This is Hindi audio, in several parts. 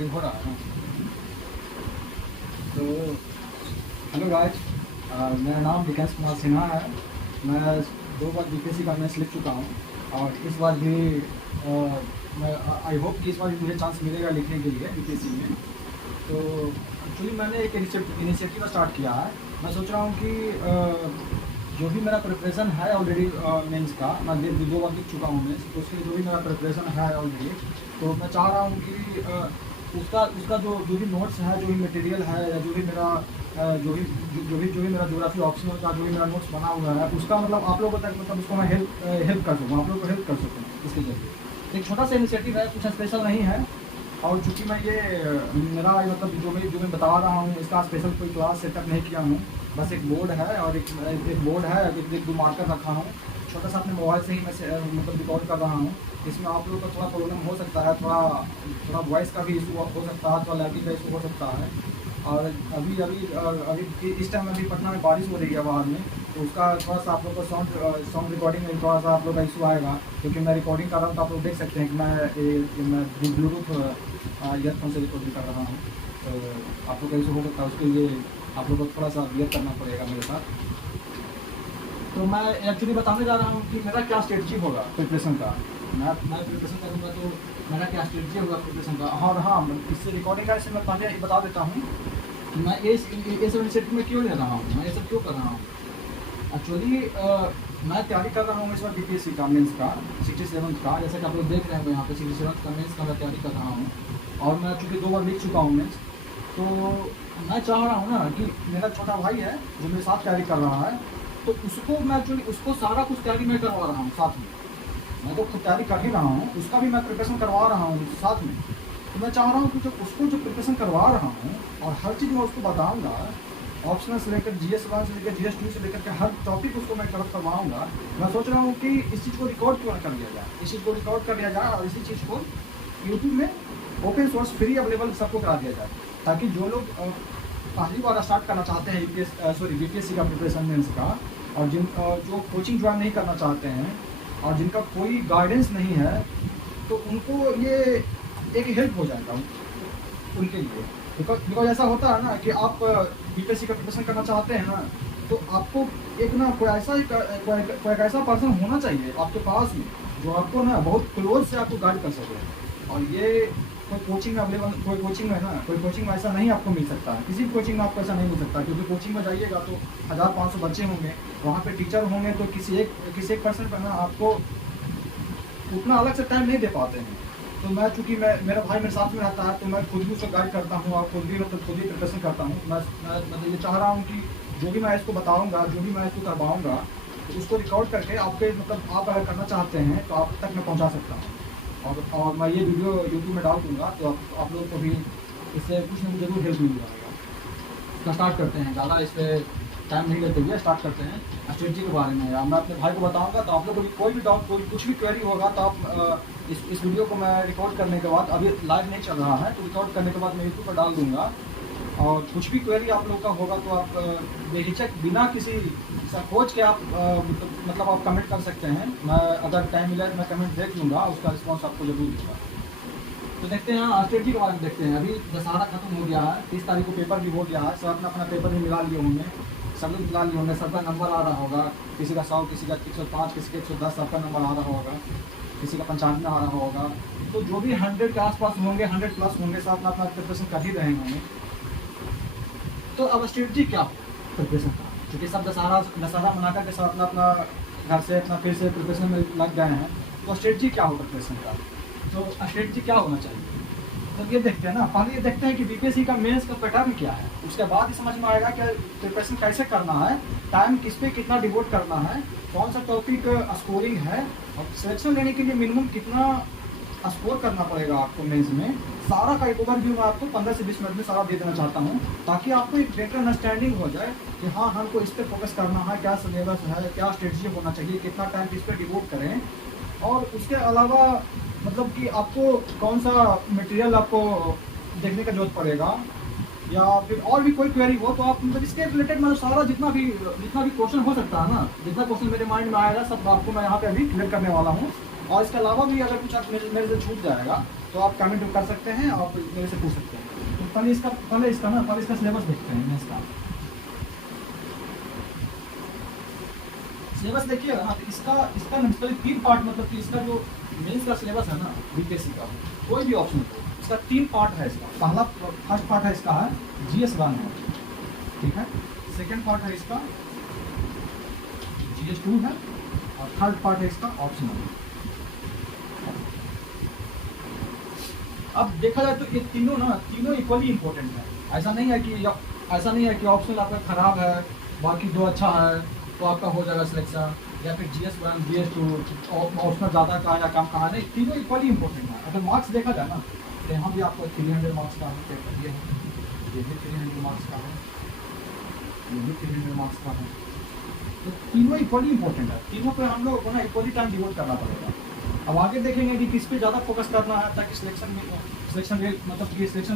रिकॉर्डिंग हो रहा है ना। तो हेलो गाइस, मेरा नाम विकास कुमार सिन्हा है। मैं 2 बार बीपीएससी का मेंस लिख चुका हूँ और इस बार भी मैं आई होप कि इस बार भी मुझे चांस मिलेगा लिखने के लिए बीपीएससी में। तो एक्चुअली मैंने एक इनिशिएटिव स्टार्ट किया है। मैं सोच रहा हूँ कि जो भी मेरा प्रिपरेशन है ऑलरेडी मेंस का, मैं 2 बार लिख चुका हूँ मेंस, तो उसके लिए जो भी मेरा प्रिपरेशन है ऑलरेडी, तो मैं चाह रहा हूँ कि उसका उसका जो भी नोट्स है, जो भी मटेरियल है, या जो भी मेरा जो भी मेरा ज्योग्राफी ऑप्शनल का जो भी मेरा नोट्स बना हुआ है, उसका मतलब आप लोगों तक मतलब उसको मैं हेल्प कर सकूँ, आप लोगों को हेल्प कर सकूँ इसके जरिए। एक छोटा सा इनिशिएटिव है, कुछ स्पेशल नहीं है। और चूँकि मैं ये मेरा मतलब जो मैं बता रहा हूँ, इसका स्पेशल कोई क्लास सेटअप नहीं किया हूँ। बस एक बोर्ड है और एक बोर्ड है, एक 2 मार्कर रखा हूँ। छोटा सा अपने मोबाइल से ही मैं मतलब रिकॉर्ड कर रहा हूँ। इसमें आप लोगों को थोड़ा प्रॉब्लम हो सकता है, थोड़ा वॉइस का भी इशू हो सकता है, थोड़ा लाइटिंग का इशू हो सकता है। और अभी इस टाइम अभी पटना में बारिश हो रही है बाहर में, तो उसका थोड़ा सा आप लोग को साउंड रिकॉर्डिंग में थोड़ा सा आप लोग का इशू आएगा, क्योंकि मैं रिकॉर्डिंग कर रहा हूँ। तो आप लोग देख सकते हैं कि मैं ब्लूटूथ ईयरफोन से रिकॉर्डिंग कर रहा हूँ। तो आप लोग का इशू हो सकता है, उसके लिए आप लोग को थोड़ा सा बियर करना पड़ेगा मेरे साथ। तो मैं एक्चुअली बताने जा रहा हूँ कि मेरा क्या स्ट्रेटजी होगा प्रिपरेशन का। मैं प्रिपरेशन करूँगा तो मेरा क्या स्ट्रेटजी होगा प्रिपरेशन का। और हाँ, इससे रिकॉर्डिंग का इससे मैं पहले बता देता हूँ कि मैं ये सब इनिशिएटिव में क्यों ले रहा हूँ, मैं ये सब क्यों कर रहा हूँ। एक्चुअली मैं तैयारी कर रहा हूँ इस बार बीपीएससी का मेंस का 67 का, जैसे कि आप लोग देख रहे हैं यहाँ पे 67 का मेंस का मैं तैयारी कर रहा हूँ। और मैं चूँकि 2 बार लिख चुका हूँ मेंस, तो मैं चाह रहा हूँ ना कि मेरा छोटा भाई है जो मेरे साथ तैयारी कर रहा है, तो उसको मैं एक्चुअली उसको सारा कुछ तैयारी मैं करवा रहा हूँ साथ में। मैं तो खुद तैयारी कर ही रहा हूँ, उसका भी मैं प्रिपरेशन करवा रहा हूँ साथ में। तो मैं चाह रहा हूँ कि जो प्रिपरेशन करवा रहा हूँ और हर चीज़ मैं उसको बताऊँगा, ऑप्शनल से लेकर GS 1 से लेकर GS 2 से लेकर के हर टॉपिक उसको मैं कवर करवाऊँगा। मैं सोच रहा हूँ कि इस चीज़ को रिकॉर्ड क्यों ना कर लिया जाए, इस चीज़ को रिकॉर्ड कर लिया जाए और इसी चीज़ को यूट्यूब में ओपन सोर्स फ्री अवेलेबल सबको करा दिया जाए, ताकि जो लोग पहली बार स्टार्ट करना चाहते हैं बीपीएससी का प्रिपरेशन मेंस का, और जो कोचिंग ज्वाइन नहीं करना चाहते हैं और जिनका कोई गाइडेंस नहीं है, तो उनको ये एक हेल्प हो जाएगा उनके लिए। बिकॉज ऐसा होता है ना कि आप बीपीएससी का प्रिपरेशन करना चाहते हैं ना, तो आपको एक ना कोई ऐसा पर्सन होना चाहिए आपके पास में जो आपको ना बहुत क्लोज से आपको गाइड कर सके। और ये कोई कोचिंग में ऐसा नहीं आपको मिल सकता है, किसी भी कोचिंग में आपको ऐसा नहीं मिल सकता। क्योंकि कोचिंग में जाइएगा तो 1500 बच्चे होंगे, वहाँ पे टीचर होंगे, तो किसी एक पर्सन पर ना आपको उतना अलग से टाइम नहीं दे पाते हैं। तो मैं चूँकि मेरा भाई मेरे साथ में रहता है, तो मैं खुद भी उसको गाइड करता हूँ और खुद ही प्रिपरेशन करता हूँ। मैं ये चाह रहा हूँ कि जो भी मैं इसको बताऊँगा, जो भी मैं इसको करवाऊँगा, तो उसको रिकॉर्ड करके आपके मतलब आप अगर करना चाहते हैं तो आप तक मैं पहुँचा सकता हूँ। और मैं ये वीडियो यूट्यूब में डाल दूँगा, तो आप लोगों को भी इससे कुछ ना कुछ जरूर हेल्प मिल जाएगा। तो स्टार्ट करते हैं, ज़्यादा इस पर टाइम नहीं लेते हुए स्टार्ट करते हैं स्ट्रेटजी के बारे में। मैं अपने भाई को बताऊंगा, तो आप लोग को कोई भी डाउट, कुछ भी क्वेरी होगा, तो आप इस वीडियो को मैं रिकॉर्ड करने के बाद, अभी लाइव नहीं चल रहा है, तो रिकॉर्ड करने के बाद मैं यूट्यूब पर डाल दूँगा। और कुछ भी क्वेरी आप लोग का होगा तो आप बेहिचक बिना किसी खोज के आप मतलब आप कमेंट कर सकते हैं। मैं अगर टाइम मिला तो मैं कमेंट देख लूँगा, उसका रिस्पॉन्स आपको जरूर दूँगा। तो देखते हैं स्ट्रेटजी के बारे में देखते हैं। अभी दशहरा खत्म हो गया है, 30 तारीख को पेपर भी हो गया है, सब अपना पेपर भी मिला लिए होंगे, सब लोग मिला लिए होंगे, सबका नंबर आ रहा होगा, किसी का 100, किसी का 105, किसी का 110 सबका नंबर आ रहा होगा, किसी का 95 आ रहा होगा। तो जो भी 100 के आसपास होंगे, 100+ होंगे, सब अपना प्रिपरेशन कर ही रहे होंगे। तो अब स्ट्रेटजी क्या हो प्रिपरेशन का, क्योंकि सब दशहरा मना करके सब अपना घर से अपना फिर से प्रिपरेशन में लग गए हैं। तो स्ट्रेटजी क्या हो प्रिपरेशन का, तो स्ट्रेटजी क्या होना चाहिए, तो ये देखते हैं ना। पहले ये देखते हैं कि बीपीएससी का मेंस का पैटर्न क्या है, उसके बाद ही समझ में आएगा कि प्रिपरेशन कैसे करना है, टाइम किस पे कितना डिवोट करना है, कौन सा टॉपिक स्कोरिंग है, और सिलेक्शन लेने के लिए मिनिमम कितना स्कोर करना पड़ेगा आपको मेंस में। सारा का एक ओवरव्यू मैं आपको 15 से 20 मिनट में सारा दे देना चाहता हूँ, ताकि आपको एक बेटर अंडरस्टैंडिंग हो जाए कि हाँ, हमको इस पर फोकस करना है, क्या सिलेबस है, क्या स्ट्रेटजी होना चाहिए, कितना टाइम किस पर डिवोट करें। और उसके अलावा मतलब कि आपको कौन सा मटेरियल आपको देखने का जरूरत पड़ेगा, या फिर और भी कोई क्वेरी हो तो आप मतलब इसके रिलेटेड मतलब सारा जितना भी क्वेश्चन हो सकता है ना, जितना क्वेश्चन मेरे माइंड में आएगा सब आपको मैं यहाँ पे अभी क्लियर करने वाला हूँ। और इसके अलावा भी अगर कुछ आप मेरे से छूट जाएगा तो आप कमेंट कर सकते हैं, आप मेरे से पूछ सकते हैं। तो पहले इसका सिलेबस देखते हैं। इसका सिलेबस देखिएगा ना, तो इसका पहले 3 पार्ट, मतलब कि इसका जो मेंस का सिलेबस है ना बीपीएससी का, कोई भी ऑप्शन हो, इसका 3 पार्ट है। इसका फर्स्ट पार्ट है इसका है GS1 है, ठीक है। सेकेंड पार्ट है इसका GS2 है, और थर्ड पार्ट है इसका ऑप्शनल। अब देखा जाए तो ये तीनों इक्वली इंपॉर्टेंट है। ऐसा नहीं है कि ऑप्शनल आपका खराब है बाकी 2 अच्छा है तो आपका हो जाएगा सिलेक्शन, या फिर GS1 GS2 ऑप्शनल ज़्यादा कहा या कम कहा, नहीं, तीनों इक्वली इंपॉर्टेंट है। अगर मार्क्स देखा जाए ना तो यहाँ भी आपको 300 मार्क्स का है, ये भी 300 मार्क्स का है, ये भी 300 मार्क्स का है। तो तीनों इक्वली इंपॉर्टेंट है, तीनों पे हम लोग को ना इक्वली टाइम डिवोट करना पड़ेगा। अब आगे देखेंगे कि किस पे ज़्यादा फोकस करना है ताकि सिलेक्शन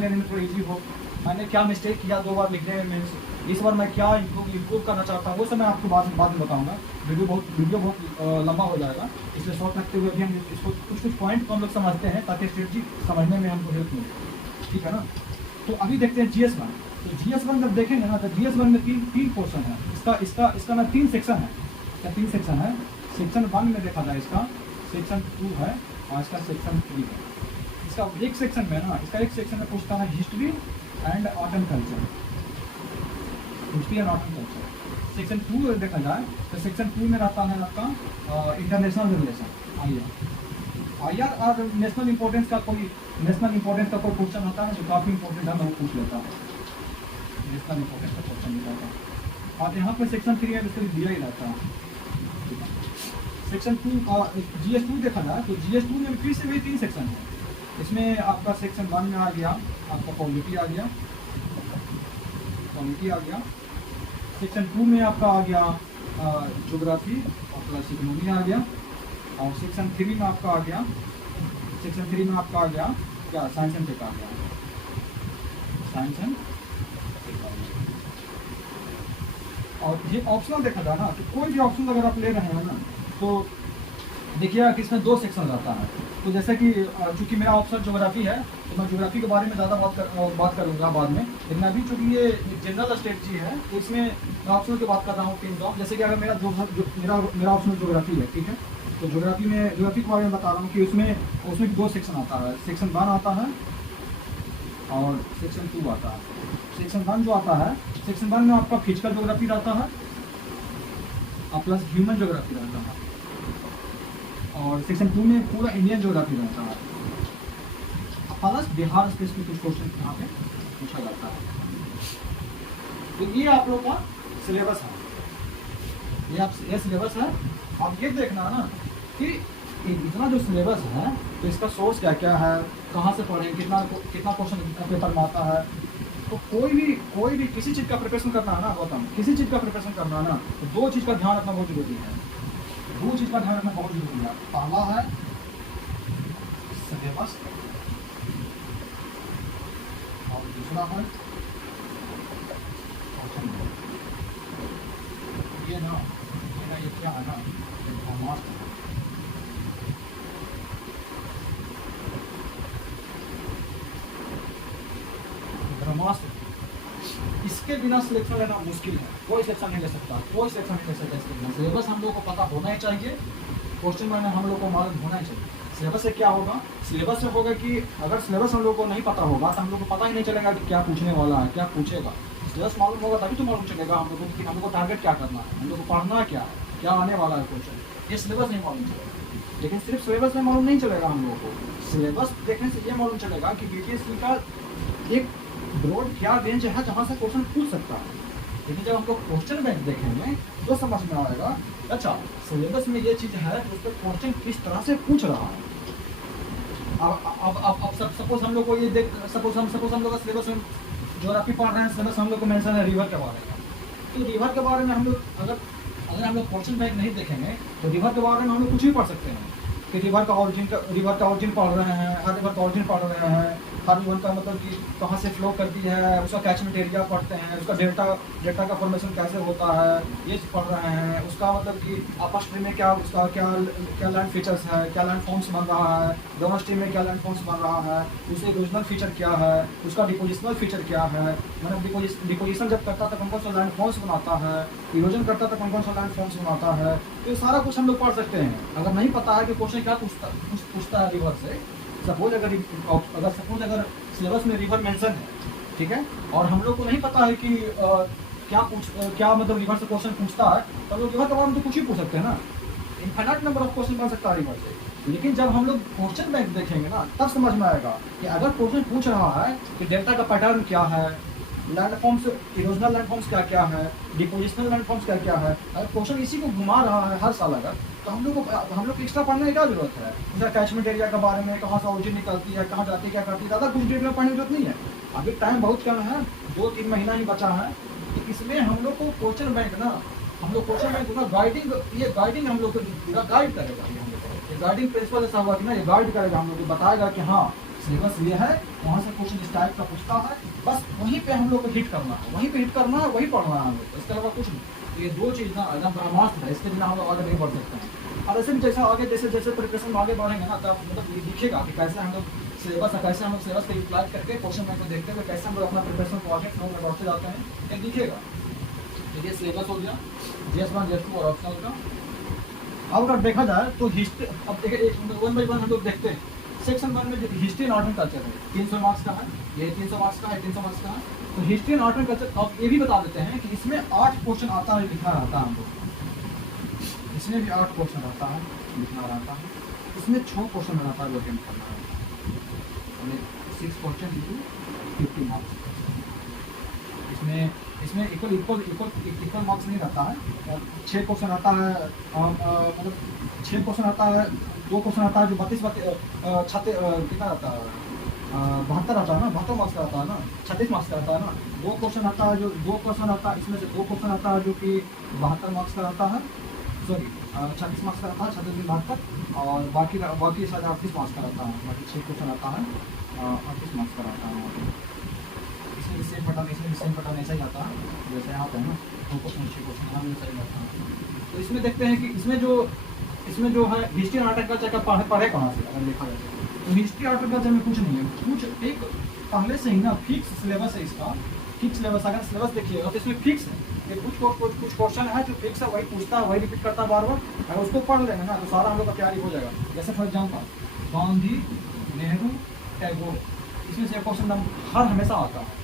लेने में थोड़ा ईजी हो। मैंने क्या मिस्टेक किया 2 बार लिखने में, इस बार मैं क्या इम्प्रूव करना चाहता हूँ, वो सब मैं आपको बाद में बताऊँगा। वीडियो बहुत लंबा हो जाएगा, इसलिए शॉर्ट रखते हुए भी हम इसको कुछ पॉइंट को हम लोग समझते हैं ताकि स्ट्रेटजी समझने में हमको हेल्प मिले, ठीक है ना। तो अभी देखते हैं GS1। तो GS1 जब देखेंगे ना तो GS1 में तीन पोर्शन है। इसका ना 3 सेक्शन है, इसका 3 सेक्शन है। सेक्शन 1 में देखा जाए इसका सेक्शन 2 है और इसका सेक्शन 3 है। इसका एक सेक्शन में पूछता है history and art and culture, history and art and culture. Section 2 देखा जाए तो सेक्शन 2 में रहता है आपका इंटरनेशनल रिलेशन, IR और नेशनल इंपॉर्टेंस का कोई क्वेश्चन होता है जो काफ़ी इंपॉर्टेंट है, मैं वो पूछ लेता हूँ। नेशनल इंपॉर्टेंस का क्वेश्चन नहीं रहता है। और यहाँ पे सेक्शन 3 है, इसको दिया ही रहता है। सेक्शन 2 का GS2 देखा जाए तो GS2 में फिर से वही 3 सेक्शन है। इसमें आपका सेक्शन 1 में आ गया आपका पॉलिटी आ गया, सेक्शन 2 में आपका आ गया ज्योग्राफी और प्लस इकोनॉमी आ गया, और सेक्शन 3 में आपका आ गया क्या साइंस एंड टेक आ गया, साइंस एंड टेक आ गया। और ये ऑप्शनल देखा जाए ना तो कोई भी ऑप्शन अगर आप ले रहे हैं ना तो देखिएगा कि इसमें 2 सेक्शन रहता है। तो जैसे कि चूँकि मेरा ऑप्शन ज्योग्राफी है तो मैं ज्योग्राफी के बारे में ज़्यादा बात करूँगा बाद में, लेकिन अभी चूँकि ये जनरल स्ट्रेटजी है तो इसमें मैं ऑप्शनल की बात कर रहा हूँ 3 जैसे कि अगर मेरा ऑप्शनल ज्योग्राफी है, ठीक है, तो ज्योग्राफी के बारे में बता रहा हूँ कि उसमें 2 सेक्शन आता है। सेक्शन 1 आता है और सेक्शन 2 आता है। सेक्शन 1 जो आता है, सेक्शन 1 में आपका फिजिकल ज्योग्राफी रहता है और प्लस ह्यूमन ज्योग्राफी रहता है, और सेक्शन 2 में पूरा इंडियन ज्योग्राफी रहता है, प्लस बिहार स्पेसिफिक कुछ क्वेश्चन यहाँ पे पूछा जाता है। तो ये आप लोग का सिलेबस है, ये सिलेबस है। अब ये देखना ना कि इतना जो सिलेबस है तो इसका सोर्स क्या क्या है, कहाँ से पढ़ें, कितना क्वेश्चन पेपर में आता है। तो कोई भी किसी चीज़ का प्रिपरेशन करना है ना, गौतम, किसी चीज़ का प्रिपरेशन करना है ना तो 2 चीज़ का ध्यान रखना बहुत जरूरी है। पहला है सिलेबस और दूसरा है ये क्या है ना, ब्रह्मास्त्र। इसके बिना सिलेक्शन लेना मुश्किल है, कोई सिलेक्शन नहीं ले सकता इसके बिना। सिलेबस हम लोग को पता होना ही चाहिए, क्वेश्चन में हम लोग को मालूम होना ही चाहिए। सिलेबस से क्या होगा, सिलेबस से होगा कि अगर सिलेबस हम लोग को नहीं पता होगा तो हम लोग को पता ही नहीं चलेगा कि क्या पूछने वाला है, क्या पूछेगा। सिलेबस मालूम होगा तभी तो मालूम चलेगा हम लोग को कि हम लोग को टारगेट क्या करना है, हम लोग को पढ़ना है क्या आने वाला है क्वेश्चन। ये सिलेबस नहीं मालूम चलेगा, लेकिन सिर्फ सिलेबस में मालूम नहीं चलेगा हम लोग को। सिलेबस देखने से ये मालूम चलेगा कि बीपीएससी का एक ब्रॉड क्या रेंज है जहाँ से क्वेश्चन पूछ सकता है। लेकिन जब हम लोग क्वेश्चन बैंक देखेंगे तो समझ में आएगा अच्छा सिलेबस में ये चीज़ है तो उस पर क्वेश्चन किस तरह से पूछ रहा है। अब सपोज हम लोग को ये सपोज हम लोग का सिलेबस में ज्योग्राफी पढ़ रहे हैं, सिलेबस हम लोग को मेंशन है रिवर के बारे में। तो रिवर के बारे में हम लोग अगर हम लोग क्वेश्चन बैंक नहीं देखेंगे तो रिवर के बारे में हम लोग कुछ भी पढ़ सकते हैं। कि रिवर का ऑरिजिन पढ़ रहे हैं, हर रिवर का ऑरिजिन पढ़ रहे हैं, हर रिवर का मतलब कि कहाँ से फ्लो करती है, उसका कैचमेंट एरिया पढ़ते हैं, उसका डेल्टा का फॉर्मेशन कैसे होता है, ये पढ़ रहे हैं। उसका मतलब कि अपर स्ट्रीम में क्या उसका क्या लैंड फीचर्स है, क्या लैंड फॉर्म्स बन रहा है, दोनों स्ट्रीम में क्या लैंड फॉर्म्स बन रहा है, उसके ओरिजिनल फीचर क्या है, उसका डिपोजिशनल फीचर क्या है, मतलब डिपोजिशन जब करता था कौन कौन सा लैंड फॉर्म्स बनाता है, इरोजन करता था कौन कौन सा लैंड फॉर्म्स बनाता है। तो ये सारा कुछ हम लोग पढ़ सकते हैं। अगर नहीं पता है कि क्वेश्चन क्या पूछता है रिवर से, सपोज अगर सिलेबस में रिवर मेंशन है, ठीक है, और हम लोग को नहीं पता है कि क्या मतलब रिवर से क्वेश्चन पूछता है, तो हम लोग रिवर के बारे में तो कुछ ही पूछ सकते हैं ना, इनफाइनाइट नंबर ऑफ क्वेश्चन बन सकता है रिवर से। लेकिन जब हम लोग क्वेश्चन बैंक देखेंगे ना, तब समझ में आएगा कि अगर क्वेश्चन पूछ रहा है कि डेल्टा का पैटर्न क्या है, land forms, erosional land forms क्या क्या है, डिपोजिशनल लैंड फॉर्म्स क्या क्या है, अगर क्वेश्चन इसी को घुमा रहा है हर साल अगर, तो हम लोग को एक्स्ट्रा पढ़ने की क्या जरूरत है। उसका कैचमेंट एरिया के बारे में, कहाँ से ऑरिजिन निकलती है, कहाँ जाती है, क्या करती है, ज़्यादा कुछ डिटेल में पढ़ने की जरूरत नहीं है। अभी टाइम बहुत कम है, 2-3 महीना ही बचा है, तो इसमें हम लोग को क्वेश्चन बैंक ना, हम लोग क्वेश्चन बैंक ना गाइडिंग हम लोग को पूरा गाइड करेगा। ये गाइडिंग प्रिंसिपल ऐसा हुआ कि ना, ये गाइड करेगा हम लोग को, बताएगा कि हाँ सिलेबस ये है, वहाँ से क्वेश्चन इस टाइप का पूछता है, बस वहीं पे हम लोग को हिट करना है, वहीं पे हिट करना है, वही पढ़ना है हम लोग, इसके अलावा कुछ नहीं। ये 2 चीज़ ना एकदम ब्रह्मास्त्र है, इसके बिना हम लोग आगे नहीं बढ़ सकते हैं। और ऐसे भी जैसा आगे जैसे प्रिपरेशन में आगे बढ़ेंगे ना, तब मतलब ये दिखेगा कि कैसे हम लोग सिलेबस को यूटिलाइज करके क्वेश्चन बैंक को देखते हुए कैसे हम लोग अपना प्रिपरेशन को आगे फ्लो में बढ़ते जाते हैं, ये दिखेगा। तो ये सिलेबस हो गया GS1 GS2 और ऑप्शनल का। अब अगर देखा जाए तो हिस्ट्री, अब देखिए 1 बाई 1 हम लोग देखते हैं। सेक्शन 1 में history and art and culture है, 300 मार्क्स का है, ये 300 मार्क्स का है, 300 मार्क्स का है। तो history and art and culture, अब ये भी बता देते हैं कि इसमें 8 क्वेश्चन आता है, लिखा रहता है हमको, इसमें भी 8 क्वेश्चन रहता है, लिखना रहता है। इसमें 6 क्वेश्चन रहता है जो अटेम्प्ट करना है, 6 क्वेश्चन इंटू 50 मार्क्स। इसमें इक्वल मार्क्स नहीं रहता है, 6 क्वेश्चन आता है, मतलब 6 क्वेश्चन आता है, 2 क्वेश्चन आता है जो 32 कितना रहता है, 72 आता है ना, 72 मार्क्स का आता है ना, 36 मार्क्स का आता है ना। 2 क्वेश्चन आता है, जो 2 क्वेश्चन आता है, इसमें से 2 क्वेश्चन आता है जो कि 72 मार्क्स का रहता है, सॉरी 36 मार्क्स का रहता है, 36 72, और बाकी शायद 38 मार्क्स का रहता है, बाकी 6 क्वेश्चन आता है 38 मार्क्स का रहता है। इसमें भी सेम पैटर्न ऐसा ही आता है जैसे यहाँ पे है ना, 2 क्वेश्चन 6 क्वेश्चन यहाँ भी ऐसा ही आता है। तो इसमें देखते हैं कि इसमें जो है history and art and culture का पढ़े कहाँ से, अगर देखा जाए तो हिस्ट्री आर्ट एंड कल्चर में कुछ नहीं है, कुछ एक पहले से ही ना फिक्स सिलेबस है इसका, फिक्स सिलेबस। अगर सिलेबस देखिएगा तो इसमें फिक्स है, ये कुछ क्वेश्चन है जो फिक्स है, वही पूछता है, वही रिपीट करता है बार बार। अगर उसको पढ़ लेंगे ना तो सारा हम लोग का तैयारी हो जाएगा। जैसे फॉर एग्जाम्पल गांधी, नेहरू, टैगोर, इसमें से क्वेश्चन हर हमेशा आता है।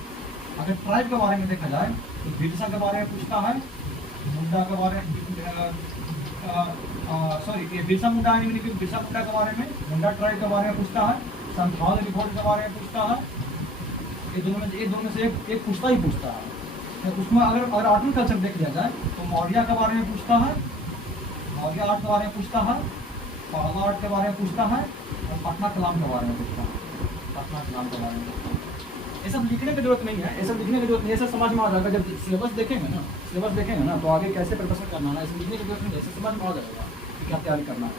अगर ट्राइब के बारे में देखा जाए तो बिरसा के बारे में पूछता है, मुंडा के बारे में, बिरसा मुंडा के बारे में, मुंडा ट्राइब के बारे में पूछता है, संथाल रिवोल्ट के बारे में पूछता है। ये दोनों में से एक पूछता है। तो उसमें अगर आर्ट एंड कल्चर देख लिया जाए तो मौर्य के बारे में पूछता है, मौर्य आर्ट के बारे में पूछता है, पहला आर्ट के बारे में पूछता है, और पटना कलाम के बारे में पूछता है, पटना कलाम के बारे में। ये सब लिखने की जरूरत नहीं है, ये सब समझ में आ जाएगा। जब सिलेबस देखेंगे ना तो आगे कैसे प्रिपरेशन करना है, ऐसे लिखने की जरूरत नहीं है, ऐसे समझ में आ जाएगा कि क्या तैयारी करना है।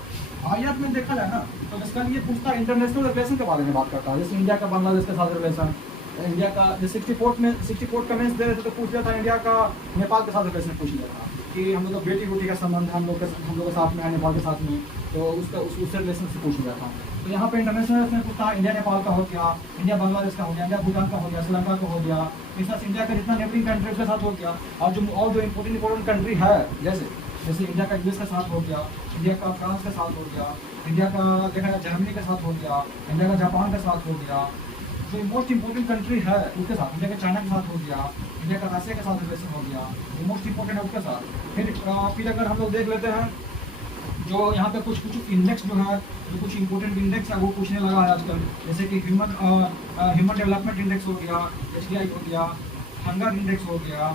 आयात में देखा जाए ना तो इसका ये पूछता है इंटरनेशनल रिलेशन के बारे में बात करता है, जैसे इंडिया का बांग्लादेश के साथ रिलेशन, इंडिया का 64 का मेंस दे रहे थे तो पूछ लिया था इंडिया का नेपाल के साथ रिलेशन पूछ लिया था कि हम लोग का बेटी बेटी का संबंध हम लोग के साथ में है, नेपाल के साथ में, तो उससे रिलेशन से पूछ लिया था। तो यहाँ पे इंटरनेशनल में पूछता है, इंडिया नेपाल का हो गया, इंडिया बांग्लादेश का हो गया, इंडिया भूटान का हो गया, श्रीलंका का हो गया, इस तरह से इंडिया का जितना नेबरिंग कंट्रीज के साथ हो गया। और जो इम्पोर्टेंट कंट्री है जैसे इंडिया का यूएस के साथ हो गया, इंडिया का फ्रांस के साथ हो गया, इंडिया का देखा जाए जर्मनी के साथ हो गया, इंडिया का जापान के साथ हो गया, जो मोस्ट इंपोर्टेंट कंट्री है उसके साथ, इंडिया का चाइना के साथ हो गया, इंडिया का रशिया के साथ रिलेशन हो गया, जो मोस्ट इंपोर्टेंट है उसके साथ। फिर अगर हम लोग देख लेते हैं जो यहाँ पे कुछ इंडेक्स जो है, जो कुछ इंपोर्टेंट इंडेक्स है वो पूछने लगा है आजकल, जैसे कि ह्यूमन डेवलपमेंट इंडेक्स हो गया, HDI हो गया, हंगर इंडेक्स हो गया,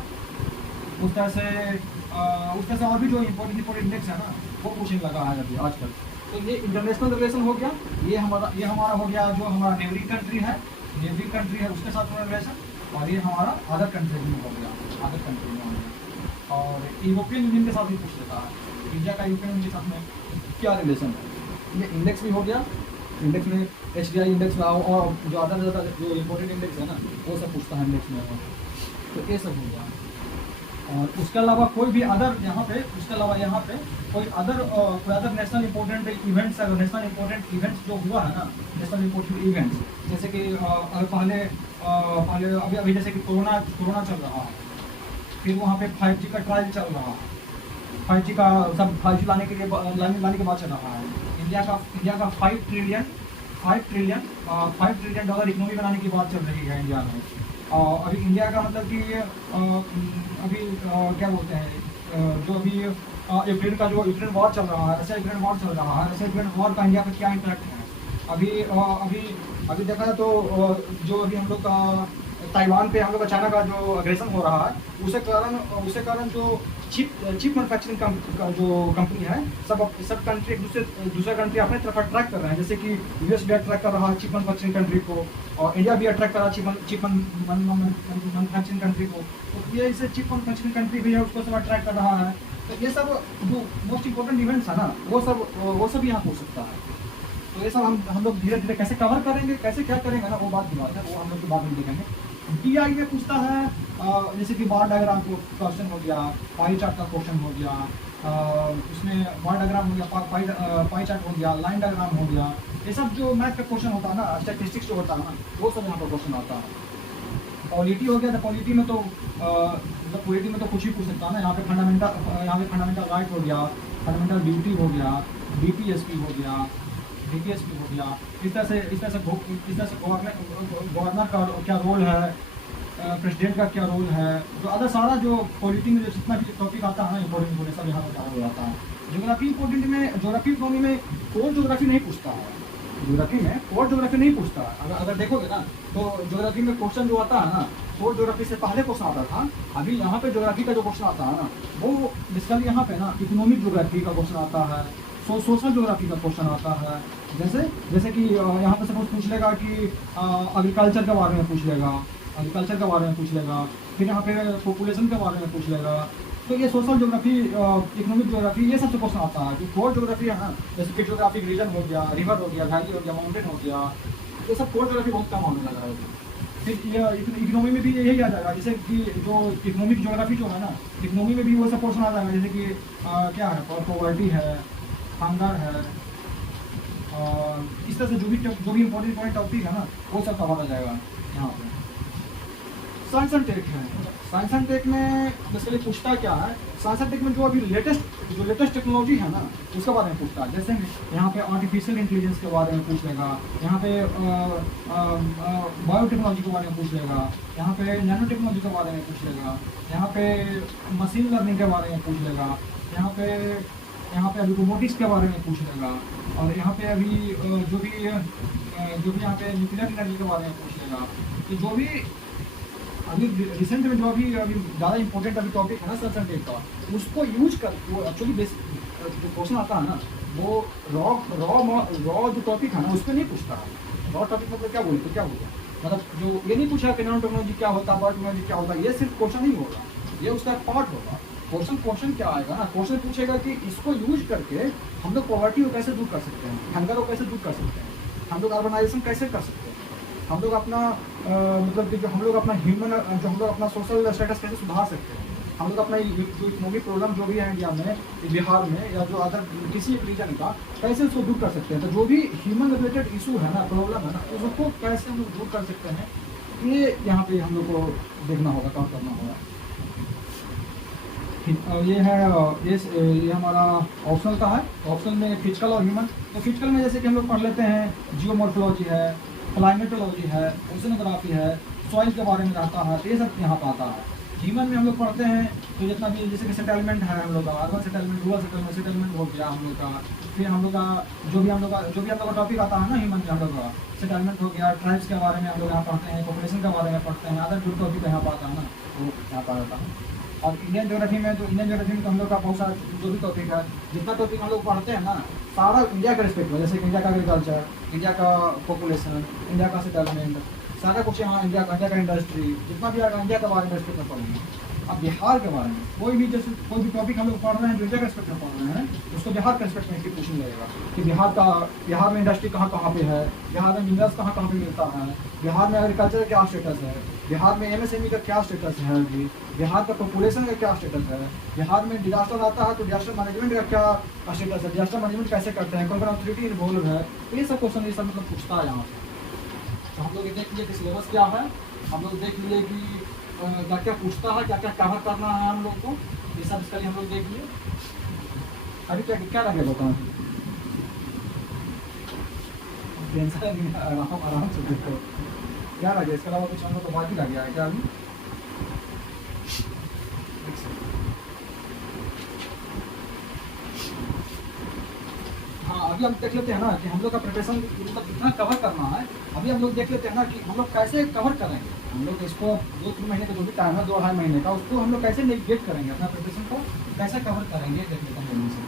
उस तरह से और भी जो इंपोर्टेंट इंडेक्स है ना वो पूछने लगा है अभी आजकल। तो ये इंटरनेशनल रिलेशन हो गया, ये हमारा हो गया जो हमारा नेबरिंग कंट्री है उसके साथ रिलेशन, और ये हमारा अदर कंट्री में हो गया, अदर कंट्री में हो गया। और यूरोपियन यूनियन के साथ भी पूछ लेता है, इंडिया का यूरोपियन यूनियन के साथ में क्या रिलेशन है, ये इंडेक्स भी हो गया, इंडेक्स में HDI इंडेक्स और जो अदर जो इम्पोर्टेंट इंडेक्स है ना वो सब पूछता है इंडेक्स में। तो ये सब हो गया। और उसके अलावा कोई भी अदर यहाँ पे, उसके अलावा यहाँ पे कोई अदर नेशनल इंपॉर्टेंट इवेंट्स है, नेशनल इंपॉर्टेंट इवेंट्स जो हुआ है ना, नेशनल इंपॉर्टेंट इवेंट्स जैसे कि अगर पहले अभी जैसे कि कोरोना चल रहा है, फिर वहाँ पे 5G का ट्रायल चल रहा है, 5G का सब 5G लाने के लिए लाने के बाद चल रहा है। इंडिया का 5 ट्रिलियन डॉलर इकोनॉमी बनाने की बात चल रही है इंडिया में। अभी इंडिया का मतलब कि क्या बोलते हैं, जो अभी यूक्रेन वॉर चल रहा है, रशिया यूक्रेन वॉर चल रहा है, रशिया यूक्रेन वॉर का इंडिया का क्या इम्पैक्ट है। अभी देखा जाए तो जो अभी हम लोग का ताइवान पे हम लोग का चाइना का जो अग्रेशन हो रहा है, उसे कारण जो चिप मैन्युफैक्चरिंग का जो कंपनी है, सब कंट्री एक दूसरा कंट्री अपने तरफ अट्रैक्ट कर रहे हैं। जैसे कि US भी अट्रैक्ट कर रहा है चिप मैन्युफैक्चरिंग कंट्री को, और इंडिया भी अट्रैक्ट कर रहा है चिप मैन्युफैक्चरिंग कंट्री को। तो ये इसे चिप मैन्युफैक्चरिंग कंट्री भी है, उसको सब अट्रैक्ट कर रहा है। तो ये सब जो मोस्ट इंपॉर्टेंट इवेंट्स है ना, वो सब यहाँ हो सकता है। तो ये सब हम लोग धीरे धीरे कैसे कवर करेंगे, कैसे क्या करेंगे ना, वो बात की बात है, वो हम लोग बाद में देखेंगे। DI में पूछता है जैसे कि बार डायग्राम को क्वेश्चन हो गया, पाई चार्ट का क्वेश्चन हो गया, उसमें बार डायग्राम हो गया, पाई चार्ट हो गया, लाइन डायग्राम हो गया। ये सब जो मैथ का क्वेश्चन होता है ना, स्टैटिस्टिक्स जो होता है ना, वो सब यहाँ पर क्वेश्चन आता है। पॉलिटी हो गया, तो पॉलिटी में तो कुछ ही पूछ सकता है ना। यहाँ पे फंडामेंटल राइट हो गया, फंडामेंटल ड्यूटी हो गया, DPSP हो गया, DPSP हो गया। इस तरह से गवर्नर का क्या रोल है, प्रेसिडेंट का क्या रोल है, जो अदर सारा जो पॉलिटी में जो जितना भी टॉपिक आता है ना इंपॉर्टेंट होने, सब यहाँ पर कवर हो जाता है। ज्योग्राफी इकोनॉमी में कोर ज्योग्राफी नहीं पूछता है, ज्योग्राफी में कोर ज्योग्राफी नहीं पूछता है। अगर देखोगे ना तो ज्योग्राफी में क्वेश्चन जो आता है ना, कोर ज्योग्राफी से पहले क्वेश्चन आता था। अभी यहाँ पे ज्योग्राफी का जो क्वेश्चन आता है ना, वो बेसिकली यहाँ पे ना इकोनॉमिक ज्योग्राफी का क्वेश्चन आता है, सोशल ज्योग्राफी का क्वेश्चन आता है। जैसे कि यहाँ पे सपोज पूछ लेगा कि एग्रीकल्चर के बारे में पूछ लेगा, फिर यहाँ पे पॉपुलेशन के बारे में पूछ लेगा। तो ये सोशल ज्योग्राफी, इकोनॉमिक ज्योग्राफी, ये सबसे क्वेश्चन आता है। जो कोर ज्योग्राफी है ना, जैसे कि ज्योग्राफिक रीजन हो गया, रिवर हो गया, वैली हो गया, माउंटेन हो गया, ये सब कोर ज्योग्राफी बहुत कम होने लगा है। फिर इकोनॉमी में भी यही आ जाएगा, जैसे कि जो इकोनॉमिक ज्योग्राफी जो है ना, इकोनॉमी में भी वो सब क्वेश्चन आ जाएगा। जैसे कि क्या है, पॉवर्टी है, हंगर है, इस तरह से जो भी इम्पोर्टेंट टॉपिक है ना, वो सब कवर आ जाएगा यहाँ पे। साइंस एंड टेक है, साइंस एंड टेक में बेसिकली पूछता क्या है, साइंस एंड टेक में जो अभी लेटेस्ट टेक्नोलॉजी है ना, उसके बारे में पूछता है। जैसे यहाँ पे आर्टिफिशियल इंटेलिजेंस के बारे में पूछ लेगा, यहाँ पे बायोटेक्नोलॉजी के बारे में पूछ लेगा, यहाँ पे नैनो टेक्नोलॉजी के बारे में पूछ लेगा, यहाँ पे मशीन लर्निंग के बारे में पूछ लेगा, यहाँ पे अभी रोबोटिक्स के बारे में पूछ लेगा, और यहाँ पे अभी जो भी यहाँ पे न्यूक्लियर एनर्जी के बारे में पूछ लेगा। तो जो भी अभी रिसेंट में जो अभी ज़्यादा इंपॉर्टेंट अभी टॉपिक है ना साइंस एंड टेक का, उसको यूज कर, वो एक्चुअली जो क्वेश्चन आता है ना, वो रॉ जो टॉपिक है ना, उस पर नहीं पूछता है। रॉ टॉपिक मतलब क्या बोलते मतलब जो ये नहीं पूछा कि नैनो टेक्नोलॉजी क्या होता है, बायोटेक्नोलॉजी क्या होता है, ये सिर्फ क्वेश्चन नहीं होगा, ये उसका पार्ट होगा। क्वेश्चन क्या आएगा ना, क्वेश्चन पूछेगा कि इसको यूज करके हम लोग पॉवर्टी को कैसे दूर कर सकते हैं, हंगर को कैसे दूर कर सकते हैं, हम लोग अर्बनाइजेशन कैसे कर सकते हैं, हम लोग अपना मतलब कि जो हम लोग अपना सोशल स्टेटस कैसे सुधार सकते हैं, हम लोग अपना जो इकोनॉमिक प्रॉब्लम जो भी है इंडिया में, बिहार में, या जो अदर किसी एक रीजन का, कैसे उसको दूर कर सकते हैं। तो जो भी ह्यूमन रिलेटेड इशू है ना, प्रॉब्लम है ना, उसको कैसे हम लोग दूर कर सकते हैं, ये यहाँ पे हम लोग को देखना होगा, काम करना होगा। ये है ये हमारा ऑप्शनल का है। ऑप्शनल में फिजिकल और ह्यूमन। तो फिजिकल में जैसे कि हम लोग पढ़ लेते हैं, जियोमॉर्फोलॉजी है, क्लाइमेटोलॉजी है, ओशनोग्राफी है, सॉइल के बारे में रहता है, तो ये सब यहाँ पर आता है। ह्यूमन में हम लोग पढ़ते हैं तो जितना भी जैसे कि सेटलमेंट है हम लोग का, अर्बन सेटलमेंट, रूरल सेटलमेंट हो गया हम लोग का। फिर हम लोग का जो भी हम लोग का टॉपिक आता है ना ह्यूमन में, हम लोग का सेटलमेंट हो गया, ट्राइब्स के बारे में हम लोग यहाँ पढ़ते हैं, पॉपुलेशन के बारे में पढ़ते हैं, अदर जो टॉपिक यहाँ पर आता है ना, वो यहाँ पर आता है। और इंडियन ज्योग्राफी में तो हम लोग का बहुत सारा जो भी टॉपिक है, जितना टॉपिक हम लोग पढ़ते हैं ना, सारा इंडिया का रिस्पेक्ट है। जैसे कि इंडिया का एग्रीकल्चर, इंडिया का पॉपुलेशन, इंडिया का सेटलमेंट, सारा कुछ यहाँ इंडिया का इंडस्ट्री, जितना भी इंडिया के बारे में रिस्पेक्ट में पढ़ेंगे। अब बिहार के बारे में कोई भी जैसे कोई भी टॉपिक हम लोग पढ़ रहे हैं, जो जगह एस्पेक्ट में पढ़ रहे हैं, उसको बिहार के एस्पेक्ट में क्वेश्चन लगेगा कि बिहार में इंडस्ट्री कहाँ कहाँ पे है, बिहार में मिनरल्स कहाँ कहाँ पे मिलता है, बिहार में एग्रीकल्चर का क्या स्टेटस है, बिहार में एमएसएमई का क्या स्टेटस है अभी, बिहार का पॉपुलेशन का क्या स्टेटस है, बिहार में डिजास्टर आता है तो डिजास्टर मैनेजमेंट का क्या स्टेटस है, डिजास्टर मैनेजमेंट कैसे करते हैं, कौन कौन अथॉरिटी इन्वॉल्व है, तो ये सब क्वेश्चन ये सब मतलब पूछता है यहाँ से। तो हम लोग ये देख लिए कि सिलेबस क्या है, हम लोग देख लिए कि क्या क्या पूछता है, क्या क्या कवर करना है हम लोग को, ये सब इसका हम लोग देख लिए। अभी क्या क्या लगेगा बताओ, टेंशन आराम से देखो क्या लगे, इसके अलावा कुछ हम लोग को बाकी लग गया है क्या अभी? हाँ अभी हम देख लेते हैं ना कि हम लोग का प्रिपरेशन मतलब कितना कवर करना है। अभी हम लोग देख लेते हैं ना कि हम लोग कैसे कवर करेंगे, हम लोग इसको 2-3 महीने का जो भी टाइम है, 2-2.5 महीने का, उसको हम लोग कैसे नेविगेट करेंगे, अपना प्रिपरेशन को कैसे कवर करेंगे देख लेते हैं जल्दी से।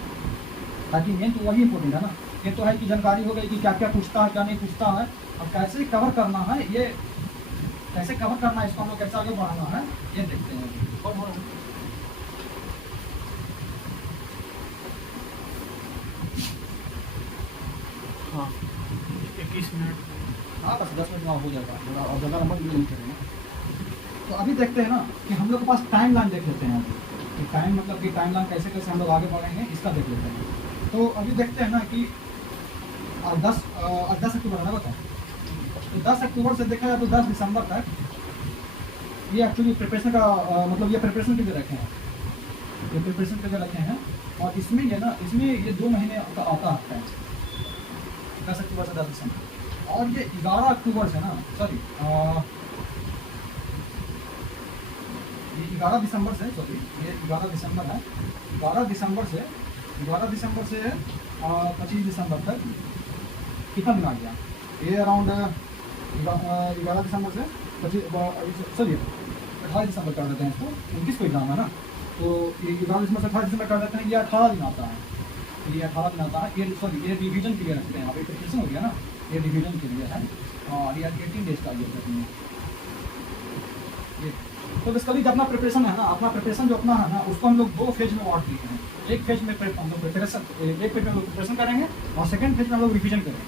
ताकि मेन तो वही इंपॉर्टेंट है ना, ये तो है कि जानकारी हो गई कि क्या क्या पूछता है क्या नहीं पूछता है, और कैसे कवर करना है, ये कैसे कवर करना है, इसको हम लोग कैसे आगे बढ़ाना है ये देखते हैं। और हाँ 21 मिनट, हाँ बस 10 मिनट में हो जाएगा और ज़्यादा लंबा भी नहीं करेंगे। तो अभी देखते हैं ना कि हम लोग के पास टाइम लाइन देख लेते हैं अभी, कि टाइम मतलब कि टाइम लाइन कैसे कैसे हम लोग आगे बढ़ेंगे इसका देख लेते हैं। तो अभी देखते हैं ना कि 10 अक्टूबर है ना बताओ, तो 10 अक्टूबर से देखा जाए तो 10 दिसंबर तक ये एक्चुअली प्रिपरेशन का मतलब ये प्रिपरेशन के लिए रखे हैं, ये प्रिपरेशन के लिए रखे हैं। और इसमें ये ना इसमें ये 2 महीने का आता है, 10 अक्टूबर से 10 दिसंबर, और ये 11 अक्टूबर से ना सॉरी ये 11 दिसंबर से सॉरी ये 11 दिसंबर है, 11 दिसंबर से 25 दिसंबर तक कितना दिन आ गया, ये अराउंड 11 दिसंबर से 25 सॉरी 28 दिसंबर कर देते हैं इसको, 29 को एग्जाम है ना, तो ये 11 दिसंबर से 28 दिसंबर कर देते हैं, ये 18 दिन आता है, ये 18 दिन आता है, ये सॉरी ये रिवीजन के लिए रखते हैं, यहाँ पे प्रिपरेशन हो गया ना, ये रिवीजन के लिए है, और ये 18 डेज का ये तो बेसिकली जो अपना प्रिपरेशन है ना, अपना प्रिपरेशन जो अपना है ना, उसको हम लोग 2 फेज में बांट दिए हैं। एक फेज में हम लोग प्रिपरेशन करेंगे और सेकंड फेज में हम लोग रिवीजन करेंगे।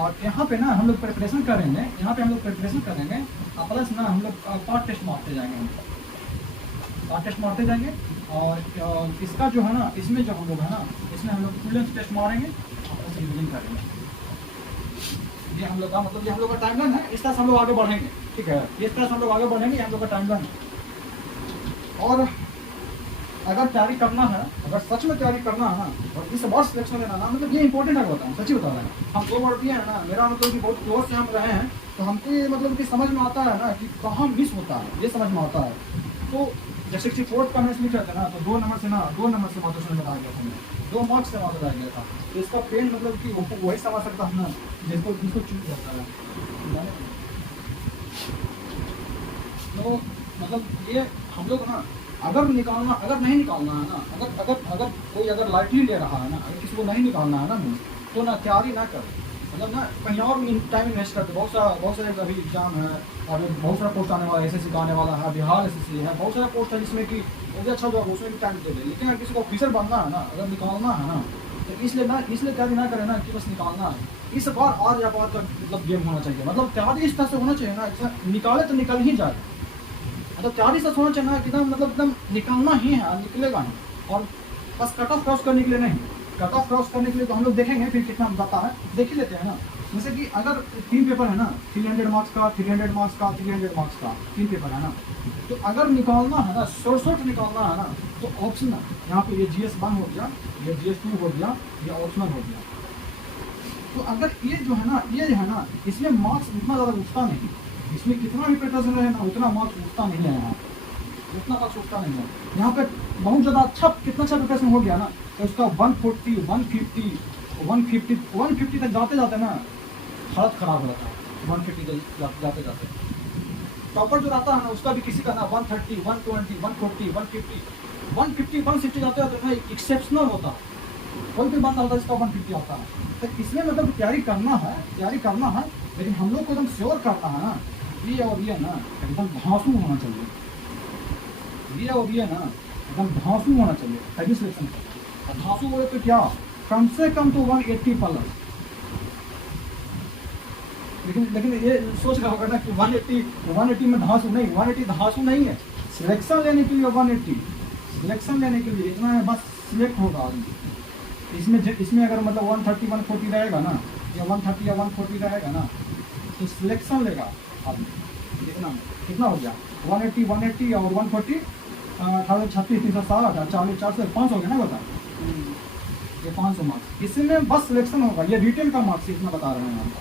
और यहाँ पे ना हम लोग प्रिपरेशन करेंगे, यहाँ पे हम लोग प्रिपरेशन करेंगे और प्लस ना हम लोग पार्ट टेस्ट मारते जाएंगे, पार्ट टेस्ट मारते जाएंगे। और इसका जो है ना, इसमें जो हम लोग है ना, इसमें हम लोग फुल टेस्ट मारेंगे और रिवीजन करेंगे। ये हम लोग का मतलब ये हम लोग का टाइमलाइन है, इस तरह से हम लोग आगे बढ़ेंगे, ठीक है, इस तरह से हम लोग आगे बढ़ेंगे, ये हम लोग का टाइमलाइन है। और अगर तैयारी करना है, अगर सच में तैयारी करना है ना, और इस बार सिलेक्शन लेना ना, मतलब ये इंपॉर्टेंट है, बताऊँ सच्ची बता रहे हैं हम 2 बार दिए हैं ना, मेरा मतलब कि बहुत क्लोज से हम रहे हैं, तो हमको ये मतलब कि समझ में आता है ना कि कहाँ मिस होता है, ये समझ में आता है। तो जैसे 64 का मैच लिख रहे थे ना, तो 2 नंबर से मात्र समझ में आ गया था, हमें 2 मार्क्स से मात्र आ गया था, तो इसका पेन मतलब कि वही समझ सकता है ना जिसको चूक जाता है। तो मतलब ये हम लोग ना अगर नहीं निकालना है ना, अगर कोई अगर लाइटली ले रहा है ना, अगर किसी को नहीं निकालना है ना तो ना तैयारी ना कर, मतलब ना कहीं और टाइम इन्वेस्ट करते। बहुत सारे अभी एग्जाम है, और बहुत सारा पोस्ट आने वाला है, एसएससी का आने वाला है, बिहार एसएससी है, बहुत सारा पोस्ट है जिसमें कि मुझे अच्छा जॉब उसमें भी टाइम दे दे। लेकिन अगर किसी को ऑफिसर बनना है ना, अगर निकालना है ना, तो इसलिए तैयारी ना करें ना कि बस निकालना है। इस बार आज या बार का मतलब गेम होना चाहिए, मतलब तैयारी इस तरह से होना चाहिए ना, निकाले तो निकल ही जाए, मतलब तैयारी से होना चाहिए ना कि मतलब एकदम निकालना ही है, निकलेगा नहीं। और बस कट ऑफ क्रॉस करने के लिए नहीं, कट ऑफ क्रॉस करने के लिए तो हम लोग देखेंगे फिर कितना जाता है, देख ही लेते हैं ना। जैसे कि अगर 3 पेपर है ना, 300 मार्क्स का, 300 मार्क्स का, 300 मार्क्स का 3 पेपर है ना, तो अगर निकालना है ना, शॉर्ट निकालना है ना, तो ऑप्शन है यहाँ पे, ये GS1 हो गया, ये GS2 हो गया, ये ऑप्शनल हो गया। तो अगर ये जो है ना, इसमें मार्क्स उतना ज़्यादा उठता नहीं, इसमें कितना भी प्रिपरेशन रहे ना उतना मार्क्स उठता नहीं है, यहाँ उतना मार्क्स उठता नहीं है। यहाँ पे बहुत ज़्यादा कितना अच्छा प्रिपरेशन हो गया ना, तो उसका 140, 150, 150 तक जाते ना हालत ख़राब हो जाता है। 150 तक जाते टॉपर जो रहता है ना, उसका भी किसी का ना 130, 120, 140, 150, 160 जाते हैं ना, एक्सेप्शनल होता है। कोई भी बंदा होता है जिसका 150 आता है। तो इसमें मतलब तैयारी करना है, लेकिन हम लोग को एकदम श्योर करना है ना, ये और ये ना एकदम धांसू होना चाहिए, ये और ये ना एकदम धांसू होना चाहिए तभी सिलेक्शन करना। और धांसू बोले तो क्या, कम से कम तो 180 प्लस। लेकिन ये सोच रहा होगा ना कि 180 में धांसू नहीं, 180 धांसू नहीं है। सिलेक्शन लेने के लिए 180, सिलेक्शन लेने के लिए इतना है, बस सिलेक्ट होगा आदमी। इसमें अगर मतलब 130 140 रहेगा ना, या 130 या 140 रहेगा ना, तो सिलेक्शन लेगा आदमी। कितना हो गया 180 और 140, 36 360 40 400 500 हो गया ना, बता ये 500 मार्क्स। इसमें बस सिलेक्शन होगा। ये रिटेन का मार्क्स इतना बता रहे हैं हम,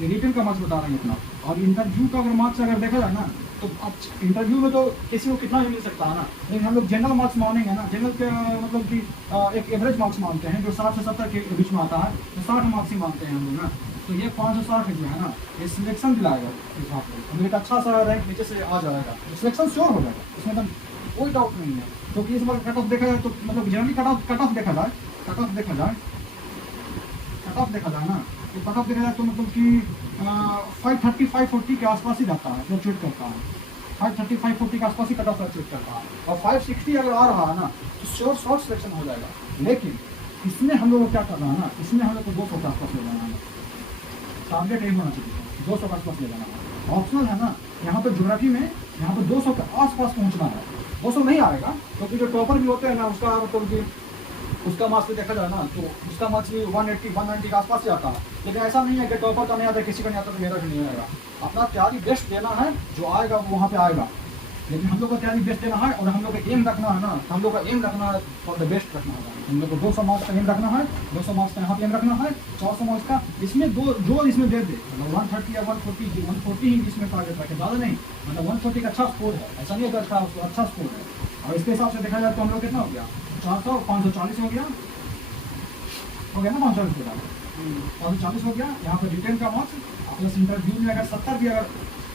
ये रिटेन का मार्क्स बता रहे हैं इतना। और इंटरव्यू का अगर मार्क्स अगर देखा जाए ना, तो अब इंटरव्यू में तो किसी को कितना भी मिल सकता है ना, लेकिन हम लोग जनरल मार्क्स मानेंगे ना। जनरल के मतलब कि एक एवरेज मार्क्स मानते हैं जो 60 से 70 के बीच में आता है, तो 60 मार्क्स ही मानते हैं हम लोग ना। तो ये 560 जो है ना, ये सिलेक्शन दिलाएगा इस बात को, हम एक अच्छा सा रैंक नीचे से आ जाएगा, तो सिलेक्शन श्योर हो जाएगा, इसमें एकदम कोई डाउट नहीं है। क्योंकि इस बार कट ऑफ देखा जाए तो मतलब जनरली कट ऑफ देखा जाए ना, तो कट ऑफ देखा जाए तो मतलब कि 530 540 के आसपास ही रहता है, फ्लक्चुएट करता है। 530 540 के आसपास ही कट ऑफ फ्लक्चुएट करता है। और 560 अगर आ रहा है ना, तो श्योर शॉर्ट सिलेक्शन हो जाएगा। लेकिन इसमें हम लोग को क्या करना है ना, इसमें हम लोग को 200 के आसपास ले जाना है, टारगेट नहीं होना चाहिए, 200 के आसपास ले जाना है। ऑप्शनल है ना, यहाँ पे ज्योग्राफी में यहाँ पे 200 के आसपास पहुँचना है। 200 नहीं आएगा क्योंकि जो टॉपर भी होते हैं ना, उसका मतलब कि उसका मार्क्स भी देखा जाए ना, तो उसका मार्क्स भी 180 190 के आसपास ही आता है। लेकिन ऐसा नहीं है कि टॉपर का नहीं आता, किसी का नहीं आता तो मेरा भी नहीं आएगा। अपना तैयारी बेस्ट देना है, जो आएगा वो वहाँ पे आएगा। लेकिन हम लोग को तैयारी बेस्ट देना है, और हम लोग का एम रखना है ना, हम लोग का एम रखना है फॉर द बेस्ट रखना है। हम लोग को 200 मार्क्स का एम रखना है, 200 मार्क्स का यहाँ पे एम रखना है, 400 मार्क्स का इसमें जो इसमें दे दे, मतलब 130 या 140 ही इसमें टारगेट रखे, ज़्यादा नहीं। मतलब 140 का अच्छा स्कोर है, ऐसा नहीं है अच्छा स्कोर है। और इसके हिसाब से देखा जाए तो हम लोग कितना हो गया, 400 540 हो गया ना, 540 हो गया, 540 हो गया। यहाँ पर रिटेन का मार्क्स प्लस इंटरव्यू में अगर 70 भी अगर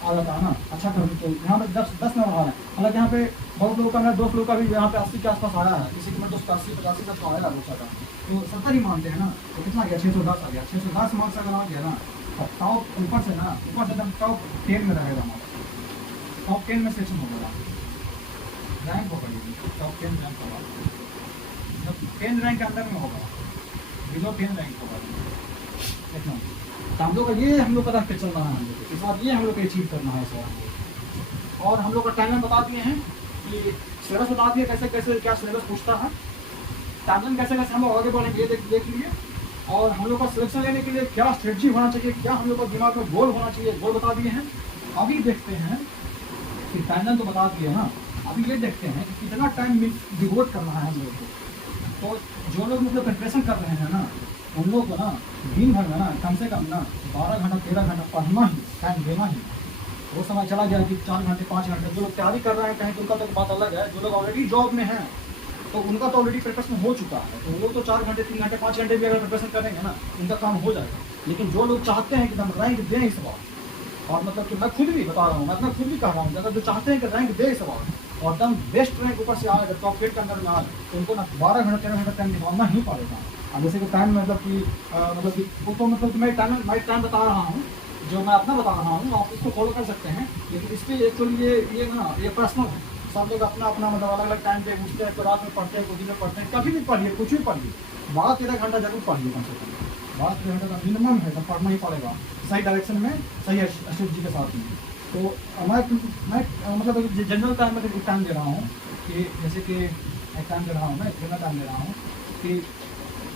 आ जाता है ना, अच्छा कर तो यहाँ पे 10 नंबर आ रहा है। हालांकि यहाँ पे बहुत लोगों का, मेरे दोस्त लोगों का भी यहाँ पे 80 के आसपास आया है, किसी के मेरे दोस्त 80 85 तक तो आया है बहुत सारा, तो 70 ही मानते हैं ना। तो कितना आ गया 610 आ गया, 610 मार्क्स अगर आ गया ना, तो टॉप ऊपर से एकदम टॉप 10 में रहेगा मार्क्स, टॉप 10 में सेक्शन होगा, रैंक होगा, टॉप 10 रैंक होगा, जब 10 रैंक के अंदर में होगा, बिलो 10 रैंक होगा। देखना तो हम लोग का ये हम लोग का रख के चल रहा है, हम लोग के साथ ये हम लोग को अचीव करना है सर। और हम लोग का टाइमलाइन बता दिए हैं कि सिलेबस बता दिए कैसे कैसे क्या सिलेबस पूछता है, टाइमलाइन कैसे कैसे हम लोग आगे बढ़ेंगे ये देख लिए। और हम लोग का सिलेक्शन लेने के लिए क्या स्ट्रेटजी होना चाहिए, क्या हम लोग का दिमाग में गोल होना चाहिए, गोल बता दिए हैं। अभी देखते हैं कि टाइमलाइन तो बता दिए ना, अभी ये देखते हैं कि कितना टाइम डिवोट करना है हम लोग को। तो जो लोग मतलब प्रिपरेशन कर रहे हैं ना, उन लोग को ना दिन भर में ना कम से कम ना 12 घंटा 13 घंटा पढ़ना ही, टाइम देना ही। वो समय चला गया कि 4 घंटे 5 घंटे, जो लोग तैयारी कर रहे हैं कहीं तो उनका तो बात अलग है। जो लोग ऑलरेडी जॉब में हैं तो उनका तो ऑलरेडी प्रिपरेशन हो चुका है, तो वो लोग तो 4 घंटे 3 घंटे 5 घंटे भी अगर प्रिपरेशन करेंगे ना, उनका काम हो जाएगा। लेकिन जो लोग चाहते हैं कि हम रैंक दें इस बार, और मतलब कि मैं खुद भी बता रहा हूँ, मैं अपना खुद भी कह रहा हूँ, अगर जो चाहते हैं कि रैंक दे इस बार और एकदम बेस्ट रैंक ऊपर से आएगा, टॉप 8 के अंदर में आए, तो उनको ना 12 घंटा 13 घंटा टाइम निकालना ही पड़ेगा। अब जैसे कि टाइम मतलब कि वो तो मतलब कि मैं टाइम बता रहा हूँ, जो मैं अपना बता रहा हूँ, आप इसको फॉलो कर सकते हैं। लेकिन इस पर एक्चुअली ये ना ये पर्सनल है, सब लोग अपना अपना मतलब अलग अलग टाइम पे उठते हैं, तो रात में पढ़ते हैं, कुछ दिन में पढ़ते हैं, कभी भी पढ़िए, कुछ भी पढ़िए, 12-13 घंटा जरूर पढ़िए, कम से कम 12-13 घंटा का मिनिमम है, तो पढ़ना ही पड़ेगा सही डायरेक्शन में, सही स्ट्रेटजी के साथ में। तो मैं मतलब जनरल टाइम में टाइम दे रहा हूँ कि जैसे कि एक टाइम दे रहा हूँ, मैं इतना टाइम दे रहा हूँ कि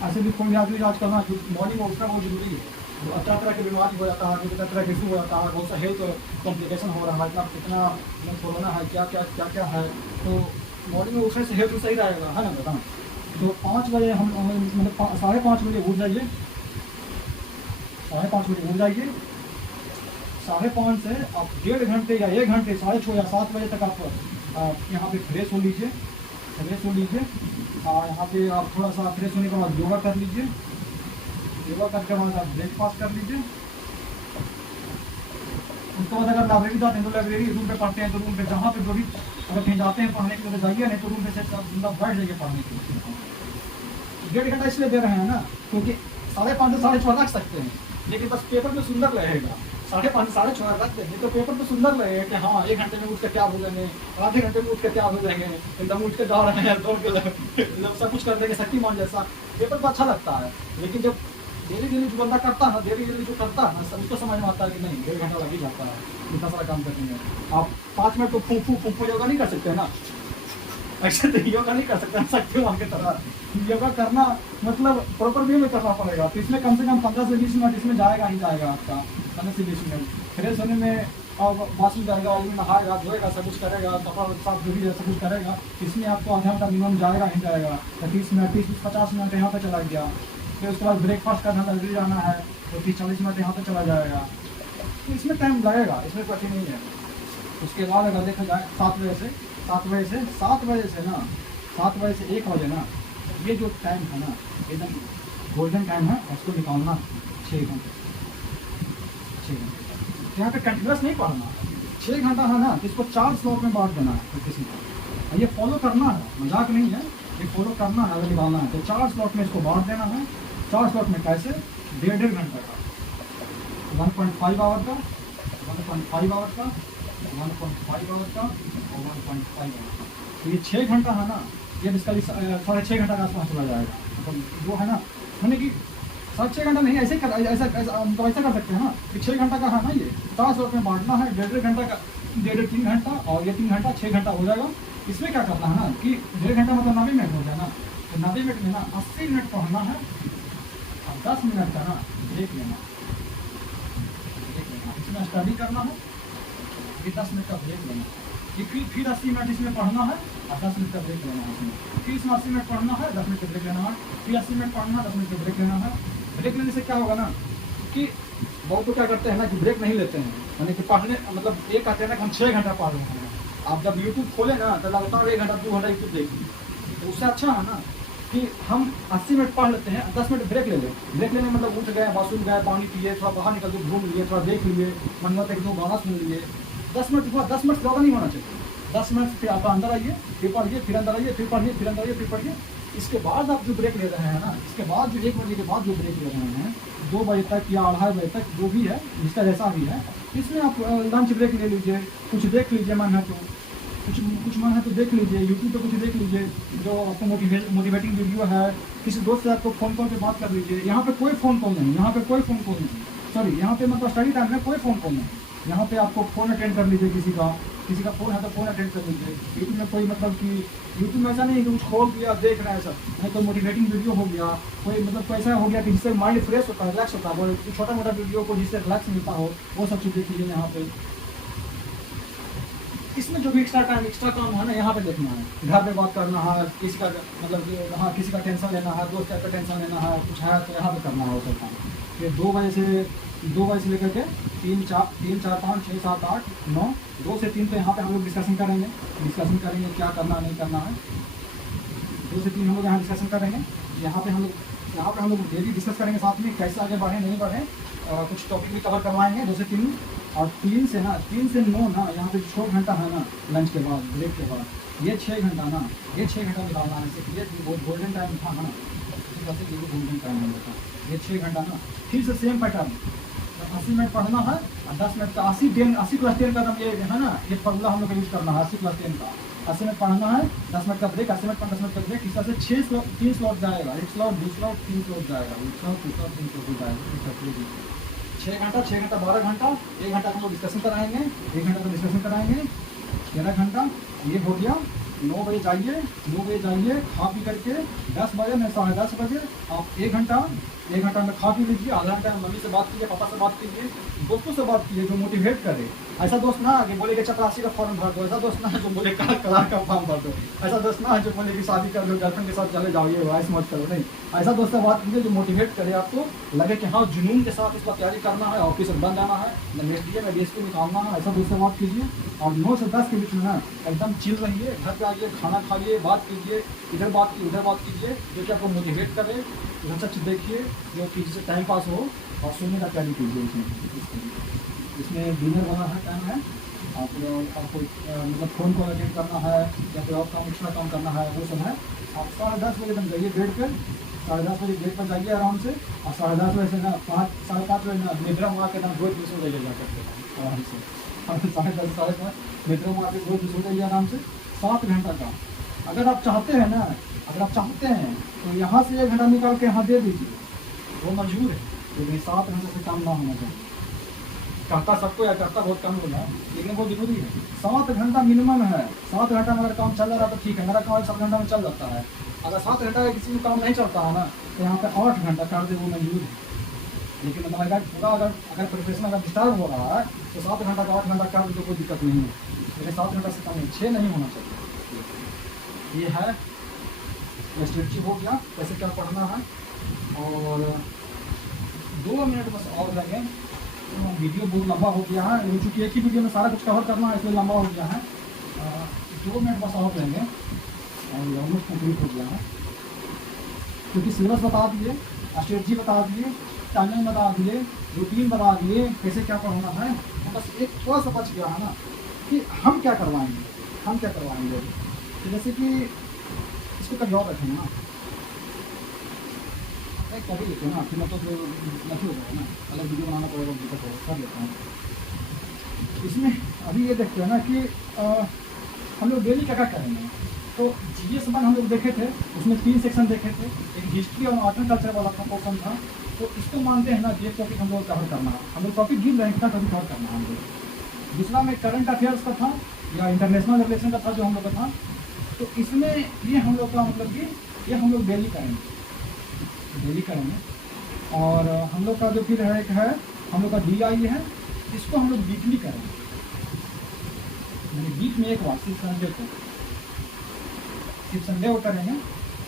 ऐसे भी कोई आदमी आज करना मॉर्निंग में उठना बहुत जरूरी है। तो तरह की बीमारी हो जाता है, तरह के इशू हो जाता है, बहुत सा हेल्थ कॉम्प्लिकेशन हो रहा है, इतना कोरोना है, क्या है, तो मॉर्निंग में उठने से हेल्थ सही रहेगा, है ना बताना। तो 5 बजे हम मतलब 5:30 बजे उठ जाइए, 5:30 बजे उठ जाइए, 5:30 से आप 1.5 घंटे या 1 घंटे 6:30 या 7 बजे तक आप यहाँ पे फ्रेश हो लीजिए, और यहाँ पे आप थोड़ा सा फ्रेश होने के बाद योगा कर लीजिए, योगा करके बाद आप ब्रेकफास्ट कर लीजिए। उसके बाद अगर लाइब्रेरी जाते हैं तो लाइब्रेरी, रूम पे पढ़ते हैं तो रूम पे, जहाँ पे जो भी अगर कहीं जाते हैं पढ़ने के लिए जाइए, नहीं तो रूम पे से बैठ जाइए पढ़ने के लिए। 1.5 घंटा इसलिए दे रहे हैं ना क्योंकि 5:30 से 6:30 रख सकते हैं, लेकिन बस पेपर में सुंदर रहेगा, 5:30 6:30 रख देंगे तो पेपर तो सुंदर लगेगा कि हाँ 1 घंटे में उठ कर क्या भूलेंगे, आधे घंटे में उठ कर क्या भूलेंगे, एकदम उठ के जा रहे हैं दौड़ के मतलब सब कुछ कर देंगे शक्तिमान जैसा, पेपर तो अच्छा लगता है। लेकिन जब डेली डेली जो बंदा करता है ना, डेली डेली जो करता है ना, उसको समझ में आता है कि नहीं 1.5 घंटा लग ही जाता है इतना सारा काम करने में। आप 5 मिनट तो फूंफू योगा नहीं कर सकते ना, ऐसे तो योगा नहीं कर सकते शक्तिमान की तरह। योगा करना मतलब प्रॉपर वे में करना पड़ेगा, तो इसमें कम से कम 15 से 20 मिनट इसमें जाएगा ही जाएगा आपका, 15 से 20 मिनट। फ्रेश होने में और बाथरूम जाएगा, और नहाएगा धोएगा, सब कुछ करेगा, कपड़ा साफ जो भी सब कुछ करेगा, इसमें आपको आधा घंटा मिनिमम जाएगा ही जाएगा। तो 30 मिनट 30-50 मिनट यहाँ पर चला गया। फिर उसके बाद ब्रेकफास्ट करना लाइब्रेरी जाना है तो 30-40 मिनट यहाँ पे चला जाएगा, तो इसमें टाइम लगेगा, इसमें कठिन नहीं है। उसके बाद अगर देखा जाए 7 बजे से ना 7 बजे से 1 बजे ना, ये जो टाइम है ना एकदम गोल्डन टाइम है, उसको निकालना 6 घंटे। यहाँ पे कंटिन्यूस नहीं पढ़ना, 6 घंटा है ना, इसको 4 स्लॉट में बांट देना है किसी को, ये फॉलो करना है, मजाक नहीं है, ये फॉलो करना है। अगर निकालना है तो 4 स्लॉट में इसको बांट देना है। 4 स्लॉट में कैसे, 1.5 घंटे का, 1.5 आवर का, 1.5 आवर का, 1.5 आवर का और 1.5 आवर का। तो ये 6 घंटा है ना, ये इसका 6.5 घंटा का आसपास चला जाएगा। मतलब वो है ना, मैंने कि 6 घंटा नहीं, ऐसे कर ऐसा मतलब ऐसा कर सकते हैं ना कि 6 घंटा का है ना, ये 4 स्लॉट में बांटना है, 1.5 घंटा का, 3 घंटा और ये 3 घंटा, 6 घंटा हो जाएगा। इसमें क्या करना है ना कि 1.5 घंटा मतलब 90 मिनट हो जाए ना, तो 90 मिनट में ना 80 मिनट पढ़ना है और 10 मिनट का ना ब्रेक लेना। इसमें स्टडी करना है, फिर 10 मिनट का ब्रेक लेना, फिर 80 मिनट इसमें पढ़ना है और 10 मिनट का ब्रेक लेना है इसमें, फिर इसमें 80 मिनट पढ़ना है, 10 मिनट का ब्रेक लेना है, फिर 80 मिनट पढ़ना है, 10 मिनट का ब्रेक लेना है। ब्रेक लेने से क्या होगा ना कि बहुत तो क्या करते हैं ना कि ब्रेक नहीं लेते हैं, यानी कि पढ़ने मतलब ये कहते हैं ना कि हम 6 घंटा पढ़ रहे हैं। आप जब यूट्यूब खोले ना तो लगातार 1 घंटा 2 घंटा यूट्यूब देखिए, तो उससे अच्छा है ना कि हम 80 मिनट पढ़ लेते हैं, 10 मिनट ब्रेक ले लें। ब्रेक लेने मतलब उठ गए, बाथरूम गए, पानी पिए, थोड़ा बाहर निकल के घूम लिए, थोड़ा देख लिए, मन हुआ एक 2 गाना सुन लिए, 10 मिनट हुआ, 10 मिनट ज़्यादा नहीं होना चाहिए। 10 मिनट फिर आप अंदर आइए, फिर पढ़िए, फिर अंदर आइए, फिर पढ़िए, फिर अंदर आइए, फिर पढ़िए। इसके बाद आप जो ब्रेक ले रहे हैं ना, इसके बाद जो 1 बजे के बाद जो ब्रेक ले रहे हैं, 2 बजे तक या 2:30 बजे तक जो भी है, जिसका जैसा भी है, इसमें आप लंच ब्रेक ले लीजिए, कुछ देख लीजिए, मन है तो कुछ मन है तो देख लीजिए, यूट्यूब पे कुछ देख लीजिए जो आपको मोटिवेटिंग वीडियो है, किसी दोस्त से आपको फ़ोन कॉल पे बात कर लीजिए। यहाँ पे कोई फ़ोन कॉल नहीं, यहाँ पे कोई फ़ोन कॉल नहीं, सॉरी यहाँ पे मतलब स्टडी टाइम में कोई फ़ोन कॉल नहीं। यहाँ पे आपको फ़ोन अटेंड कर लीजिए, किसी का फ़ोन है तो फ़ोन अटेंड कर लीजिए। यूट्यूब में कोई मतलब कि यूट्यूब में ऐसा नहीं कि कुछ खोल दिया देख रहे हैं सब, नहीं कोई मोटिवेटिंग वीडियो हो गया, कोई मतलब कोई ऐसा हो गया कि जिससे माइंड फ्रेश होता है, रिलैक्स होता है, वो छोटा मोटा वीडियो को जिससे रिलैक्स मिलता हो, वो सब चीज़ देख लीजिए यहाँ पे। इसमें जो भी एक्स्ट्रा काम है ना, यहाँ पे देखना है, घर पे बात करना है, किसी का मतलब हाँ किसी का टेंशन लेना है, दोस्त का टेंशन लेना है, कुछ है तो यहाँ पे करना है वो सब काम। फिर 2 बजे से लेकर के 3, 4, 5, 6, 7, 8, 9, 2 से 3 तो यहाँ पे हम लोग डिस्कशन करेंगे क्या करना नहीं करना है। 2 से 3 हम लोग यहाँ डिस्कशन करेंगे। यहाँ पे हम लोग डेली डिस्कस करेंगे साथ में, कैसे आगे बढ़े नहीं बढ़े, कुछ टॉपिक भी कवर करवाएंगे 2 से 3। और 3 से 9 ना, यहाँ पे 6 घंटा है ना लंच के बाद, ब्रेक के बाद, ये 6 घंटा ना, ये 6 घंटा निकालना है। ये बहुत गोल्डन टाइम था ना, ये गोल्डन टाइम है, ये 6 घंटा ना। फिर से सेम पैटर्न, 80 मिनट पढ़ना है और 10 मिनट का 80 + 10 का ये है ना, ये फॉर्मूला हम लोग का यूज़ करना है। 80 + 10 का 80 मिनट पढ़ना है, 10 मिनट का ब्रेक, 80 मिनट 10 मिनट का ब्रेक। इस तरह से 3 स्लॉट जाएगा, 1 स्लॉट 2 स्लॉट 3 स्लॉट जाएगा, 1 स्लॉट 2 स्लॉट 3 स्लॉट जाएगा। 6 घंटा 12 घंटा, 1 घंटा हम लोग डिस्कशन कराएंगे, 1 घंटा तो डिस्कशन कराएंगे, 13 घंटा ये हो गया। 9 बजे जाइए खा पी करके, 10 बजे मैं 10:30 बजे आप 1 घंटा में खा पी लीजिए, आधा घंटा मम्मी से बात कीजिए, पापा से बात कीजिए, दोस्तों से बात कीजिए जो मोटिवेट करे। ऐसा दोस्त ना कि बोले कि चपरासी का फॉर्म भर दो, ऐसा दोस्त ना है जो बोले कलर का फॉर्म भर दो, ऐसा दोस्त ना है जो बोले कि शादी कर लो, गर्लफ्रेंड के साथ चले जाओ, ये वाइस मौज करो, नहीं। ऐसा दोस्त से बात कीजिए जो मोटिवेट करे, आपको लगे कि हाँ जुनून के साथ इसका तैयारी करना है, ऑफिस बन जाना है, नेक्स्ट में DSP निकालना है। ऐसा दोस्त से बात कीजिए और 9 से 10 के बीच में ना एकदम चिल रहिए, घर पे आइए, खाना खाइए, बात कीजिए, इधर बात कीजिए, उधर बात कीजिए, जो कि आपको मोटिवेट करे। अच्छा चीज़ देखिए जो कि जिससे टाइम पास हो, और सोने का तैयारी कीजिए। इसमें डिनर वाला है टाइम है, आपको मतलब फ़ोन कॉल अटेंड करना है या फिर और काम एक्स्ट्रा काम करना है, वो सब है। आप 10:30 बजे तक जाइए बेड पर, 10:30 बजे गेट पर जाइए आराम से, और 10:30 बजे से ना 5 साढ़े 5 बजे ना निद्रा मार के ना रोज भी सो जाइए जा करके आराम से। और 10:30 साढ़े 5 निद्रा मार के रोज भी सो जाइए आराम से। 7 घंटा का अगर आप चाहते हैं ना, अगर आप चाहते हैं तो यहाँ से 1 घंटा निकाल के यहाँ दे दीजिए, वो मंजूर है, लेकिन 7 घंटे से कम ना होना चाहिए। कहता सबको या करता बहुत कम होगा, लेकिन वो जरूरी है। 7 घंटा मिनिमम है। 7 घंटा में अगर काम चल रहा है तो ठीक है, मेरा काम 7 घंटा में चल जाता है। अगर 7 घंटा का किसी को काम नहीं चलता है ना, तो यहाँ पे 8 घंटा कर दे, वो मंजूर है। लेकिन अगर पूरा अगर प्रोफेशन अगर डिस्टर्ब हो रहा है तो 7 घंटा का 8 घंटा कर दे तो कोई दिक्कत नहीं है, लेकिन 7 घंटा से कम नहीं, 6 नहीं होना चाहिए। ये है स्ट्रेटजी हो गया, कैसे क्या पढ़ना है। और 2 मिनट बस और लगे, वीडियो बहुत लंबा हो गया है, चूँकि एक ही वीडियो में सारा कुछ कवर करना है इसलिए लंबा हो गया है। 2 मिनट बस और लेंगे और ऑलमोस्ट कंप्लीट हो गया है, क्योंकि सिलेबस बता दिए, स्ट्रेटजी बता दिए, टाइमिंग बता दिए, रूटीन बता दिए, कैसे क्या पढ़ना है। तो बस एक थोड़ा सा बच गया है ना कि हम क्या करवाएंगे, हम क्या करवाएंगे। तो जैसे कि इसको कभी और रखें ना, कभी लिखे ना, फिर मतलब नहीं होगा ना, अलग वीडियो बनाना पड़ेगा, दिक्कत होगा, कर लेता हूँ। इसमें अभी ये देखते हैं ना कि हम लोग डेली क्या क्या करेंगे। तो GS 1 हम लोग देखे थे, उसमें 3 सेक्शन देखे थे, एक हिस्ट्री और आर्ट एंड कल्चर वाला पोर्शन था। तो इसको मानते हैं ना कि एक टॉपिक हम लोग कवर करना है, हम लोग टॉपिक गिन रहे हैं कितना टॉपिक कवर करना है हम लोग। दूसरा में करंट अफेयर्स का था या इंटरनेशनल रिलेशन का था जो हम लोग का था। तो इसमें ये हम लोग का मतलब कि ये हम लोग डेली करेंगे। और हम लोग का जो फिर है एक है हम लोग का DI है, इसको हम लोग वीकली करेंगे, यानी वीक में एक बार, सिर्फ संडे को करेंगे।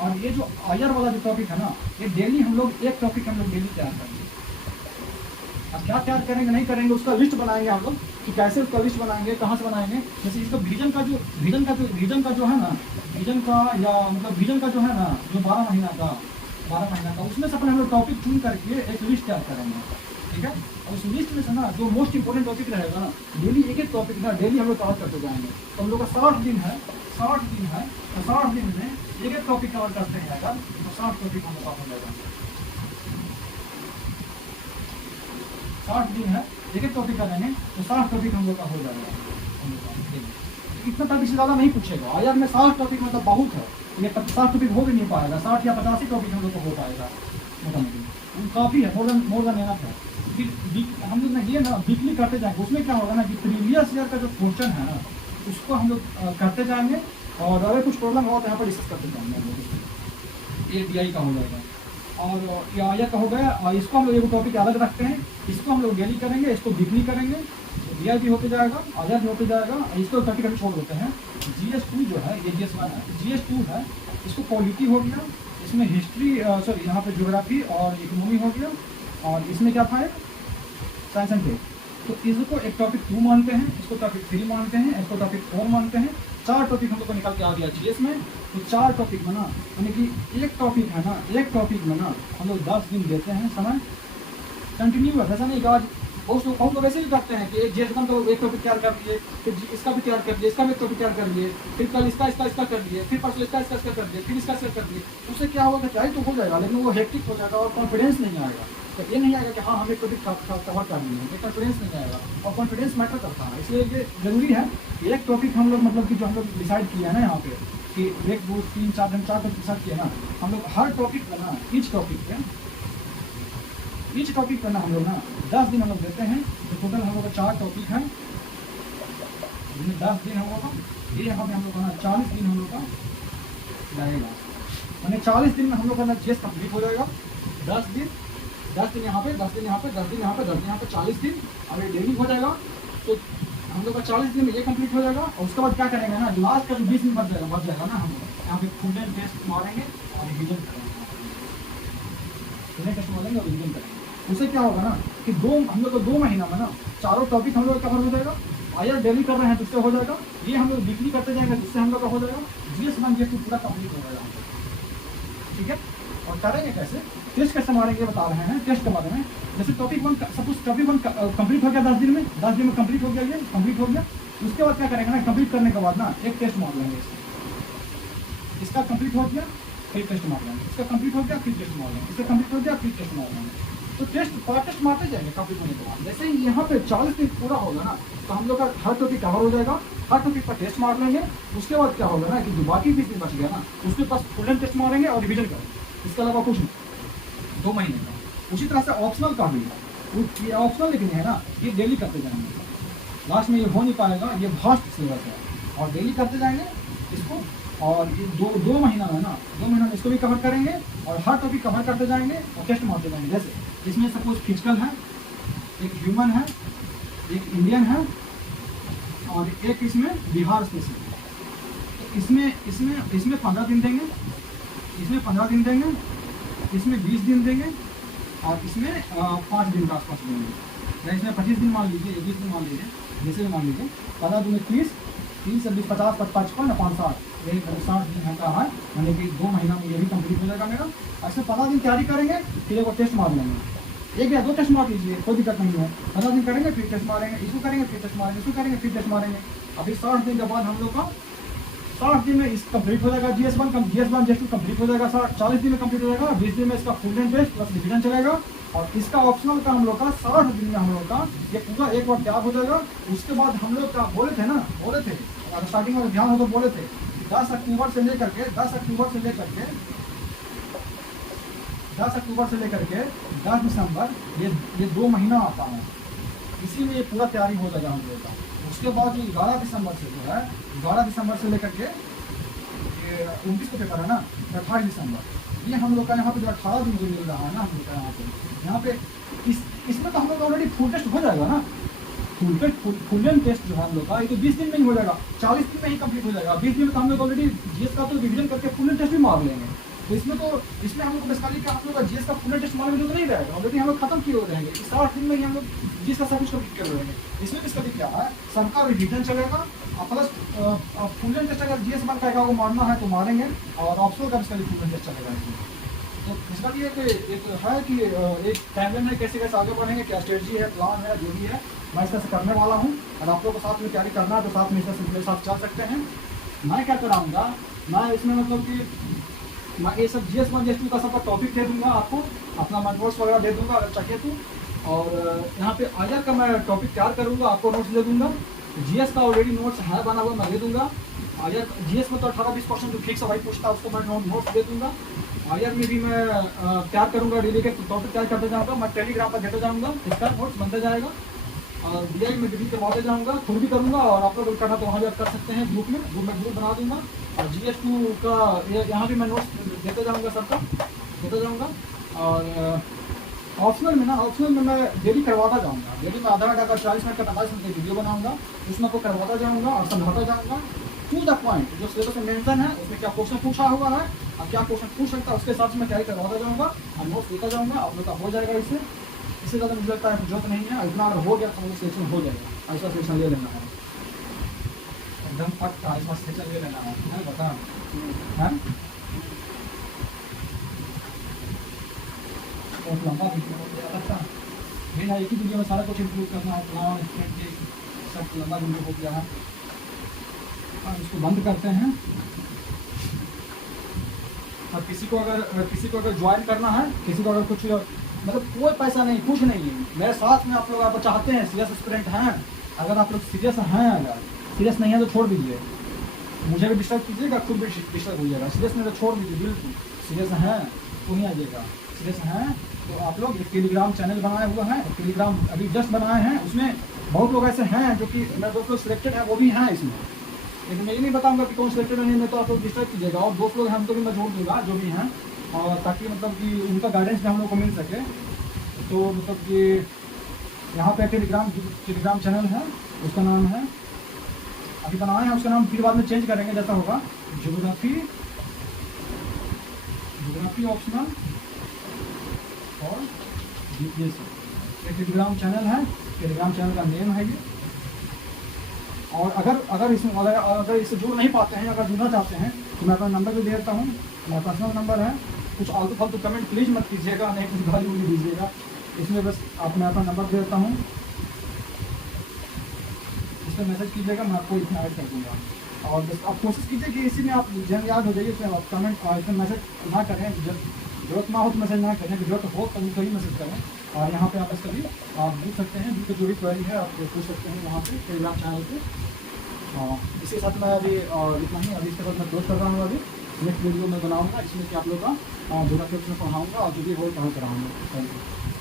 और ये जो आयर वाला जो टॉपिक है ना, ये डेली हम लोग एक टॉपिक हम लोग डेली तैयार करेंगे। अब क्या तैयार करेंगे नहीं करेंगे उसका लिस्ट बनाएंगे हम लोग, कि कैसे उसका लिस्ट बनाएंगे, कहाँ से बनाएंगे। जैसे इसका विजन का जो है ना, विजन का या मतलब विजन का जो है ना, जो 12 महीना का, उसमें से अपने हम लोग टॉपिक चुन करके एक लिस्ट तैयार करेंगे, ठीक है। और उस लिस्ट में से ना जो मोस्ट इंपोर्टेंट टॉपिक रहेगा ना, डेली एक टॉपिक ना डेली हम लोग कवर करते जाएंगे। तो हम लोग का 60 दिन है, तो 60 दिन में एक टॉपिक कवर करते हैं अगर, तो 60 टॉपिक हम लोग का हो जाएगा। 60 दिन है, एक टॉपिक का लेंगे तो 60 टॉपिक हम लोग का हो जाएगा। इतना टॉपिक से ज़्यादा नहीं पूछेगा, आयर में 60 टॉपिक मतलब बहुत है, ये 50 टॉपिक हो भी नहीं पाएगा, 60 या 85 टॉपिक हम लोग को हो पाएगा मोटा मोटी, काफ़ी है, मोर देन एनफ है। फिर हम लोग ना ये ना वीकली करते जाएंगे। उसमें क्या होगा ना कि प्रीवियस ईयर का जो क्वेश्चन है ना, उसको हम लोग करते जाएंगे, और अगर कुछ प्रॉब्लम हो तो यहाँ पर डिस्कस करते जाएंगे हम लोग। ये DI का हो जाएगा, और ये आयर का हो गया। और इसको हम लोग एक टॉपिक अलग रखते हैं, इसको हम लोग डेली करेंगे, इसको वीकली करेंगे, DI भी होते जाएगा, आयर भी होते जाएगा। इसको टॉपिक अभी छोड़ देते हैं। GS 2 जो है, ये GS 1 है, GS 2 है, इसको पॉलिटी हो गया, इसमें हिस्ट्री सॉरी यहाँ पे ज्योग्राफी और इकोनॉमी हो गया, और इसमें क्या था, साइंस एंड टेक। तो इसको एक टॉपिक 2 मानते हैं, इसको टॉपिक 3 मानते हैं, इसको टॉपिक 4 मानते हैं। 4 टॉपिक हम लोग को निकल के आ गया GS में। तो 4 टॉपिक में ना, यानी कि एक टॉपिक है ना, एक टॉपिक में ना हम लोग 10 दिन देते हैं समय, कंटिन्यू है। ऐसा नहीं कि आज बहुत लोग ऐसे भी करते हैं कि एक GS 1 तो एक टॉपिक तैयार कर लिए, फिर इसका भी तैयार कर लिए, इसका भी एक टॉपिक तैयार कर लिए, फिर कल इसका कर लिए, फिर परसों इसका कर लिए, फिर इसका कर लिए। उससे क्या होगा, चाहे तो हो जाएगा, लेकिन वो हेक्टिक हो जाएगा और कॉन्फिडेंस नहीं आएगा। तो ये नहीं आएगा कि हाँ हम एक टॉपिक कवर कर लिए, ये कॉन्फिडेंस नहीं आएगा, और कॉन्फिडेंस मैटर करता है। इसलिए ये जरूरी है एक टॉपिक हम लोग मतलब कि जो हम लोग डिसाइड किया है ना यहाँ पे कि 1 2 3 4 दिन 4 टॉपिक डिसाइड किया ना, हम लोग हर टॉपिक पर ना ईच टॉपिक पर ना हम लोग ना 10 दिन हम लोग देते हैं। तो टोटल हम लोग का 4 टॉपिक है, 10 दिन हम लोग का, ये यहाँ पे हम लोग का ना 40 दिन हम लोग का लगेगा, यानी 40 दिन में हम लोग का ना GS कंप्लीट हो जाएगा। 10 दिन यहाँ पे, 10 दिन यहाँ पे, 10 दिन यहाँ पे, 10 दिन यहाँ पे, 40 दिन। अब ये डेली हो जाएगा, तो हम लोग का 40 दिन में ये कंप्लीट हो जाएगा। और उसके बाद क्या करेंगे ना, लास्ट का जो 20 दिन बच जाएगा ना, हम यहाँ पे फुल एंड टेस्ट मारेंगे और रिविजन करेंगे, टेस्ट मारेंगे और रिविजन करेंगे। उससे क्या होगा ना कि हम लोग को 2 महीना में ना 4 टॉपिक हम लोग कवर हो जाएगा। आयर डेली कर रहे हैं तो उससे हो जाएगा, ये हम लोग वीकली करते जाएंगे जिससे हम लोग का हो जाएगा। GS 1 GS 2 पूरा कंप्लीट हो जाएगा, ठीक है। और करेंगे कैसे, टेस्ट कैसे मारेंगे बता रहे हैं। टेस्ट के बारे में जैसे टॉपिक 1 सपोज टॉपिक 1 कंप्लीट हो गया 10 दिन में, 10 दिन में कंप्लीट हो गया, ये कंप्लीट हो गया। उसके बाद क्या करेंगे ना, कंप्लीट करने के बाद ना एक टेस्ट मार लेंगे, इसका कंप्लीट हो गया फिर टेस्ट मार लेंगे, इसका कंप्लीट हो गया फिर टेस्ट मार लेंगे, इसका कंप्लीट हो गया फिर टेस्ट मार लेंगे। तो टेस्ट मारते जाएंगे कंप्लीट होने के बाद। जैसे ही यहाँ पे 40 दिन पूरा होगा ना, तो हम लोग का हर टॉपिक कवर हो जाएगा, हर टॉपिक पर टेस्ट मार लेंगे। उसके बाद क्या होगा ना कि जो बाकी 20 दिन बच गया ना, उसके पास फुल एंड टेस्ट मारेंगे और रिविजन करेंगे, इसके अलावा कुछ नहीं, 2 महीने का। उसी तरह से ऑप्शनल का भी है, ये ऑप्शनल लेकिन है ना, ये डेली करते जाएंगे। लास्ट में ये हो नहीं पाएगा, ये भास्ट सिलेबस है, और डेली करते जाएंगे इसको। और ये दो महीना में ना, 2 महीना में इसको भी कवर करेंगे और हर टॉपिक कवर करते जाएंगे और टेस्ट मारते जाएंगे। जैसे इसमें सपोज फिजिकल है, एक ह्यूमन है, एक इंडियन है, और एक इसमें बिहार स्पेसिफिक। तो इसमें 15 दिन देंगे, इसमें 15 दिन देंगे, इसमें 20 दिन देंगे, और इसमें 5 दिन के आसपास देंगे। या इसमें 25 दिन मान लीजिए, 20 दिन मान लीजिए, जैसे भी मान लीजिए। 15 दिन में 30, 30 से 20, 50, 55, 5, 60, 60 दिन का है, यानी कि 2 महीना में ये भी कंप्लीट हो जाएगा मेरा। इसमें 15 दिन तैयारी करेंगे, फिर एक टेस्ट मार लेंगे, 1 या 2 टेस्ट मार लीजिए, कोई दिक्कत नहीं है। 15 दिन करेंगे फिर टेस्ट मारेंगे, इसको करेंगे फिर टेस्ट मारेंगे, इसको करेंगे फिर टेस्ट मारेंगे। अभी 60 दिन के बाद हम लोग का 60 दिन में इस कंप्लीट हो जाएगा, GS1 GS2 कंप्लीट हो जाएगा, 40 दिन में कंप्लीट हो जाएगा। 20 दिन में इसका full and test plus revision चलेगा, और इसका ऑप्शनल का हम लोग का 60 दिन में हम लोग का ये पूरा एक बार तैयार हो जाएगा। उसके बाद हम लोग का बोले थे, अगर स्टार्टिंग में ध्यान हो तो बोले थे 10 अक्टूबर से लेकर के 10 दिसंबर, ये 2 महीना आता है, इसी में ये पूरा तैयारी हो जाएगा हम लोग का। उसके बाद ये 11 दिसंबर से जो है, 12 दिसंबर से लेकर के 29 को पेपर है ना, 28 दिसंबर, ये हम लोग का यहाँ पे जो 18 दिन जो मिल रहा है ना हम लोग का यहाँ पे इसमें तो हम लोग ऑलरेडी फुल टेस्ट हो जाएगा ना। फुल एंड टेस्ट जो है हम लोग का, ये तो 20 दिन में ही हो जाएगा, 40 दिन में ही कंप्लीट हो जाएगा। 20 दिन में तो हम लोग ऑलरेडी GS का तो रिविजन करके फुल एंड टेस्ट भी मार लेंगे। तो इसमें हम लोग बेसिकली का हम लोग का GS का फुल एंड टेस्ट मारने में जो नहीं रहेगा, ऑलरेडी हम लोग खत्म किए हो रहेंगे। 60 दिन में ही हम लोग GS का सब कुछ कंप्लीट कर रहेंगे। इसमें किसका भी क्या है, सबका रिविजन चलेगा, प्लस फुल एंड टेस्ट अगर GS1 का को मारना है तो मारेंगे, और ऑप्शनल का भी फुल एंड टेस्ट चलेगा इसमें। तो इसका भी एक है कि एक टाइमलाइन है, कैसे कैसे आगे बढ़ेंगे, क्या स्ट्रेटजी है, प्लान है, जो भी है मैं इस तरह से करने वाला हूँ। और आप लोग को साथ में तैयारी करना है तो साथ में इस तरह से मेरे साथ चल सकते हैं। मैं क्या कराऊँगा, मैं इसमें मतलब कि मैं ये सब GS1 GS2 का सबका टॉपिक दे दूँगा आपको, अपना मैं नोट्स वगैरह दे दूँगा अगर चाहिए तो। और यहाँ पे आयर का मैं टॉपिक तैयार करूँगा, आपको नोट्स दे दूँगा। GS का ऑलरेडी नोट्स है बना हुआ, मैं दे दूँगा। आयर GS में तो 18-20% जो फिक्स वही पूछता है, उसको मैं नोट्स दे दूँगा। आयर में भी मैं तैयार करूँगा, डेली के टॉपिक तैयार करते जाऊँगा, मैं टेलीग्राम पर देते जाऊँगा, इसका नोट्स बनते जाएगा। और DI में डिलीट करवाते जाऊँगा, खुद भी करूँगा, और आप लोग करना तो वहाँ भी आप कर सकते हैं, ग्रुप बना दूँगा। और GS2 का यहाँ भी मैं नोट्स देते जाऊँगा, सबका देते जाऊँगा। और ऑप्शनल में मैं डेली करवाता जाऊँगा, डेली में आधा घंटा का 40 मिनट का 45 मिनट का वीडियो बनाऊँगा, उसमें आपको करवाता जाऊँगा और समझाता जाऊँगा टू द पॉइंट। जो सिलेबस में मेंशन है उसमें क्या क्वेश्चन पूछा हुआ है और क्या क्वेश्चन पूछ सकता है, उसके हिसाब से मैं तैयारी करवाता जाऊँगा और नोट्स देता जाऊँगा। आप लोग का हो जाएगा, इससे ज़्यादा मुझे लगता है जरूरत नहीं है। इतना अगर हो गया तो सेक्शन हो जाएगा, ऐसा सेक्शन ले लेना है, एकदम पक्का ऐसा सेक्शन ले लेना है, बता है। बहुत लंबा वीडियो हो गया लगता है, मेरा एक ही वीडियो में सारा कुछ इंक्लूड करना है, प्लान स्ट्रेटजी सब लंबा वीडियो हो गया है। अब इसको बंद करते हैं। अब किसी को अगर ज्वाइन करना है, किसी को अगर कुछ मतलब कोई पैसा नहीं, कुछ नहीं है, मेरे साथ में आप लोग आप चाहते हैं, सीरियस स्टूडेंट हैं, अगर आप लोग सीरियस हैं, अगर सीरियस नहीं है तो छोड़ दीजिए, मुझे भी डिस्टर्ब कीजिएगा, खुद भी डिस्टर्ब होइएगा। सीरियस नहीं तो छोड़ दीजिए, बिल्कुल सीरियस हैं तो ही आइएगा। सीरियस हैं तो आप लोग एक टेलीग्राम चैनल बनाया हुआ है, टेलीग्राम अभी जस्ट बनाए हैं, उसमें बहुत लोग ऐसे हैं जो कि मेरे दोस्त लोग सिलेक्टेड है, वो भी हैं इसमें, लेकिन मैं ये नहीं बताऊंगा कि कौन सिलेक्टेड नहीं है, तो आप लोग डिस्टर्ब कीजिएगा। और दोस्त लोग हैं उनको भी मैं जोड़ दूँगा जो भी हैं, और ताकि मतलब कि उनका गाइडेंस भी हम लोग को मिल सके। तो मतलब कि यहाँ पे टेलीग्राम चैनल है, उसका नाम है, अभी बनाए हैं, उसका नाम फिर बाद में चेंज करेंगे जैसा होगा, ज्योग्राफी ऑप्शनल और जीपीएस। टेलीग्राम चैनल है, टेलीग्राम चैनल का नेम है ये। और अगर इससे जुड़ नहीं पाते हैं, अगर जुड़ना चाहते हैं तो मैं अपना नंबर भी दे देता हूँ, मेरा पर्सनल नंबर है। कुछ आलतू फालतू कमेंट प्लीज़ मत कीजिएगा, नहीं कुछ गाली उली दीजिएगा, इसमें बस आप मैं अपना नंबर दे देता हूँ, इस पर मैसेज कीजिएगा, मैं आपको इसमें ऐड कर दूँगा। और बस आप कोशिश कीजिए कि इसी में आप जब याद हो जाइए इसमें आप कमेंट इसमें मैसेज ना करें, जब जरूरत ना हो तो मैसेज ना करें, जरूरत हो तो ही मैसेज करें। और यहाँ पे आप बस कभी आप पूछ सकते हैं, जो भी क्वेरी है आप पूछ सकते हैं वहाँ पे टेलीग्राम चैनल पे। इसके साथ मैं अभी इतना ही, अभी इसके बाद मैं क्लोज कर रहा हूँ। अभी नेक्स्ट वीडियो में बनाऊँगा जिसमें कि आप लोग का ज्योग्राफी में पढ़ाऊँगा और जो भी हो पढ़ा कराऊँगा। Thank you.